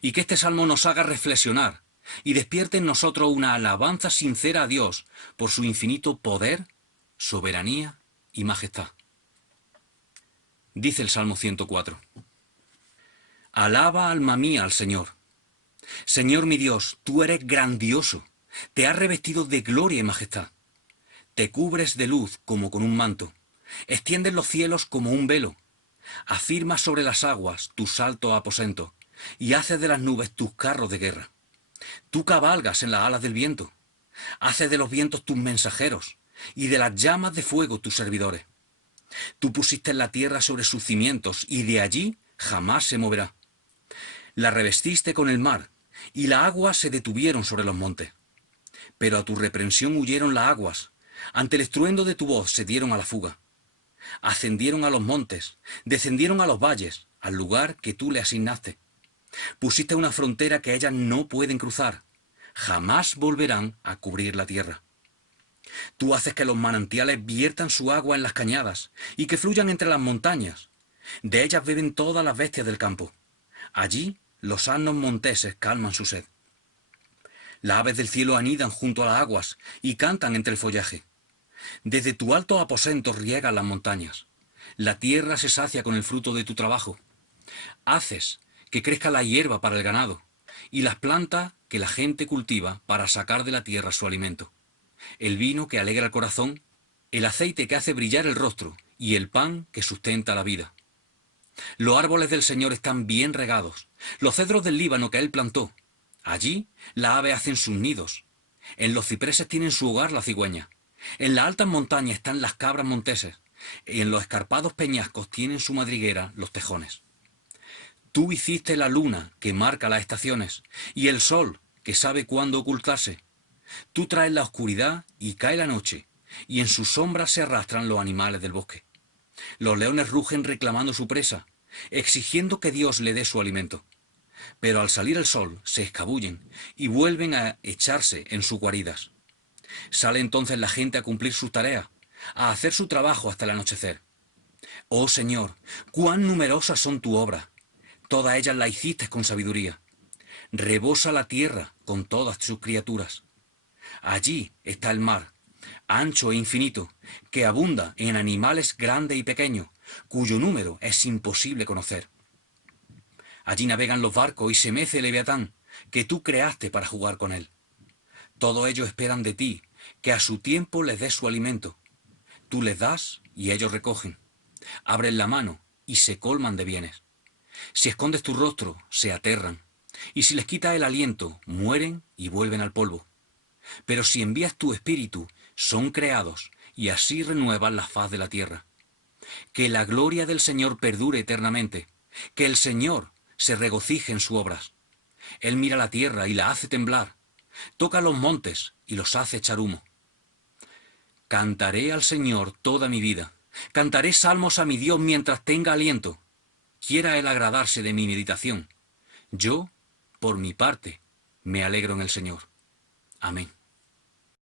Y que este salmo nos haga reflexionar y despierte en nosotros una alabanza sincera a Dios por su infinito poder, soberanía y majestad. Dice el Salmo 104. Alaba, alma mía, al Señor. Señor mi Dios, tú eres grandioso, te has revestido de gloria y majestad. Te cubres de luz como con un manto, extiendes los cielos como un velo, afirmas sobre las aguas tus altos aposentos y haces de las nubes tus carros de guerra. Tú cabalgas en las alas del viento, haces de los vientos tus mensajeros y de las llamas de fuego tus servidores. Tú pusiste la tierra sobre sus cimientos y de allí jamás se moverá. La revestiste con el mar y las aguas se detuvieron sobre los montes. Pero a tu reprensión huyeron las aguas, ante el estruendo de tu voz se dieron a la fuga. Ascendieron a los montes, descendieron a los valles, al lugar que tú le asignaste. Pusiste una frontera que ellas no pueden cruzar, jamás volverán a cubrir la tierra. Tú haces que los manantiales viertan su agua en las cañadas y que fluyan entre las montañas. De ellas beben todas las bestias del campo. Allí los asnos monteses calman su sed. Las aves del cielo anidan junto a las aguas y cantan entre el follaje. Desde tu alto aposento riegan las montañas. La tierra se sacia con el fruto de tu trabajo. Haces que crezca la hierba para el ganado y las plantas que la gente cultiva para sacar de la tierra su alimento. El vino que alegra el corazón, el aceite que hace brillar el rostro y el pan que sustenta la vida. Los árboles del Señor están bien regados, los cedros del Líbano que Él plantó. Allí las aves hacen sus nidos. En los cipreses tienen su hogar la cigüeña. En las altas montañas están las cabras monteses. Y en los escarpados peñascos tienen su madriguera los tejones. Tú hiciste la luna que marca las estaciones y el sol que sabe cuándo ocultarse. Tú traes la oscuridad y cae la noche, y en sus sombras se arrastran los animales del bosque. Los leones rugen reclamando su presa, exigiendo que Dios le dé su alimento. Pero al salir el sol se escabullen y vuelven a echarse en sus guaridas. Sale entonces la gente a cumplir sus tareas, a hacer su trabajo hasta el anochecer. Oh Señor, cuán numerosas son tus obras. Todas ellas las hiciste con sabiduría. Rebosa la tierra con todas sus criaturas. Allí está el mar, ancho e infinito, que abunda en animales grandes y pequeños, cuyo número es imposible conocer. Allí navegan los barcos y se mece el Leviatán, que tú creaste para jugar con él. Todos ellos esperan de ti, que a su tiempo les des su alimento. Tú les das y ellos recogen. Abren la mano y se colman de bienes. Si escondes tu rostro, se aterran. Y si les quitas el aliento, mueren y vuelven al polvo. Pero si envías tu espíritu, son creados, y así renuevas la faz de la tierra. Que la gloria del Señor perdure eternamente. Que el Señor se regocije en sus obras. Él mira la tierra y la hace temblar. Toca los montes y los hace echar humo. Cantaré al Señor toda mi vida. Cantaré salmos a mi Dios mientras tenga aliento. Quiera Él agradarse de mi meditación. Yo, por mi parte, me alegro en el Señor. Amén.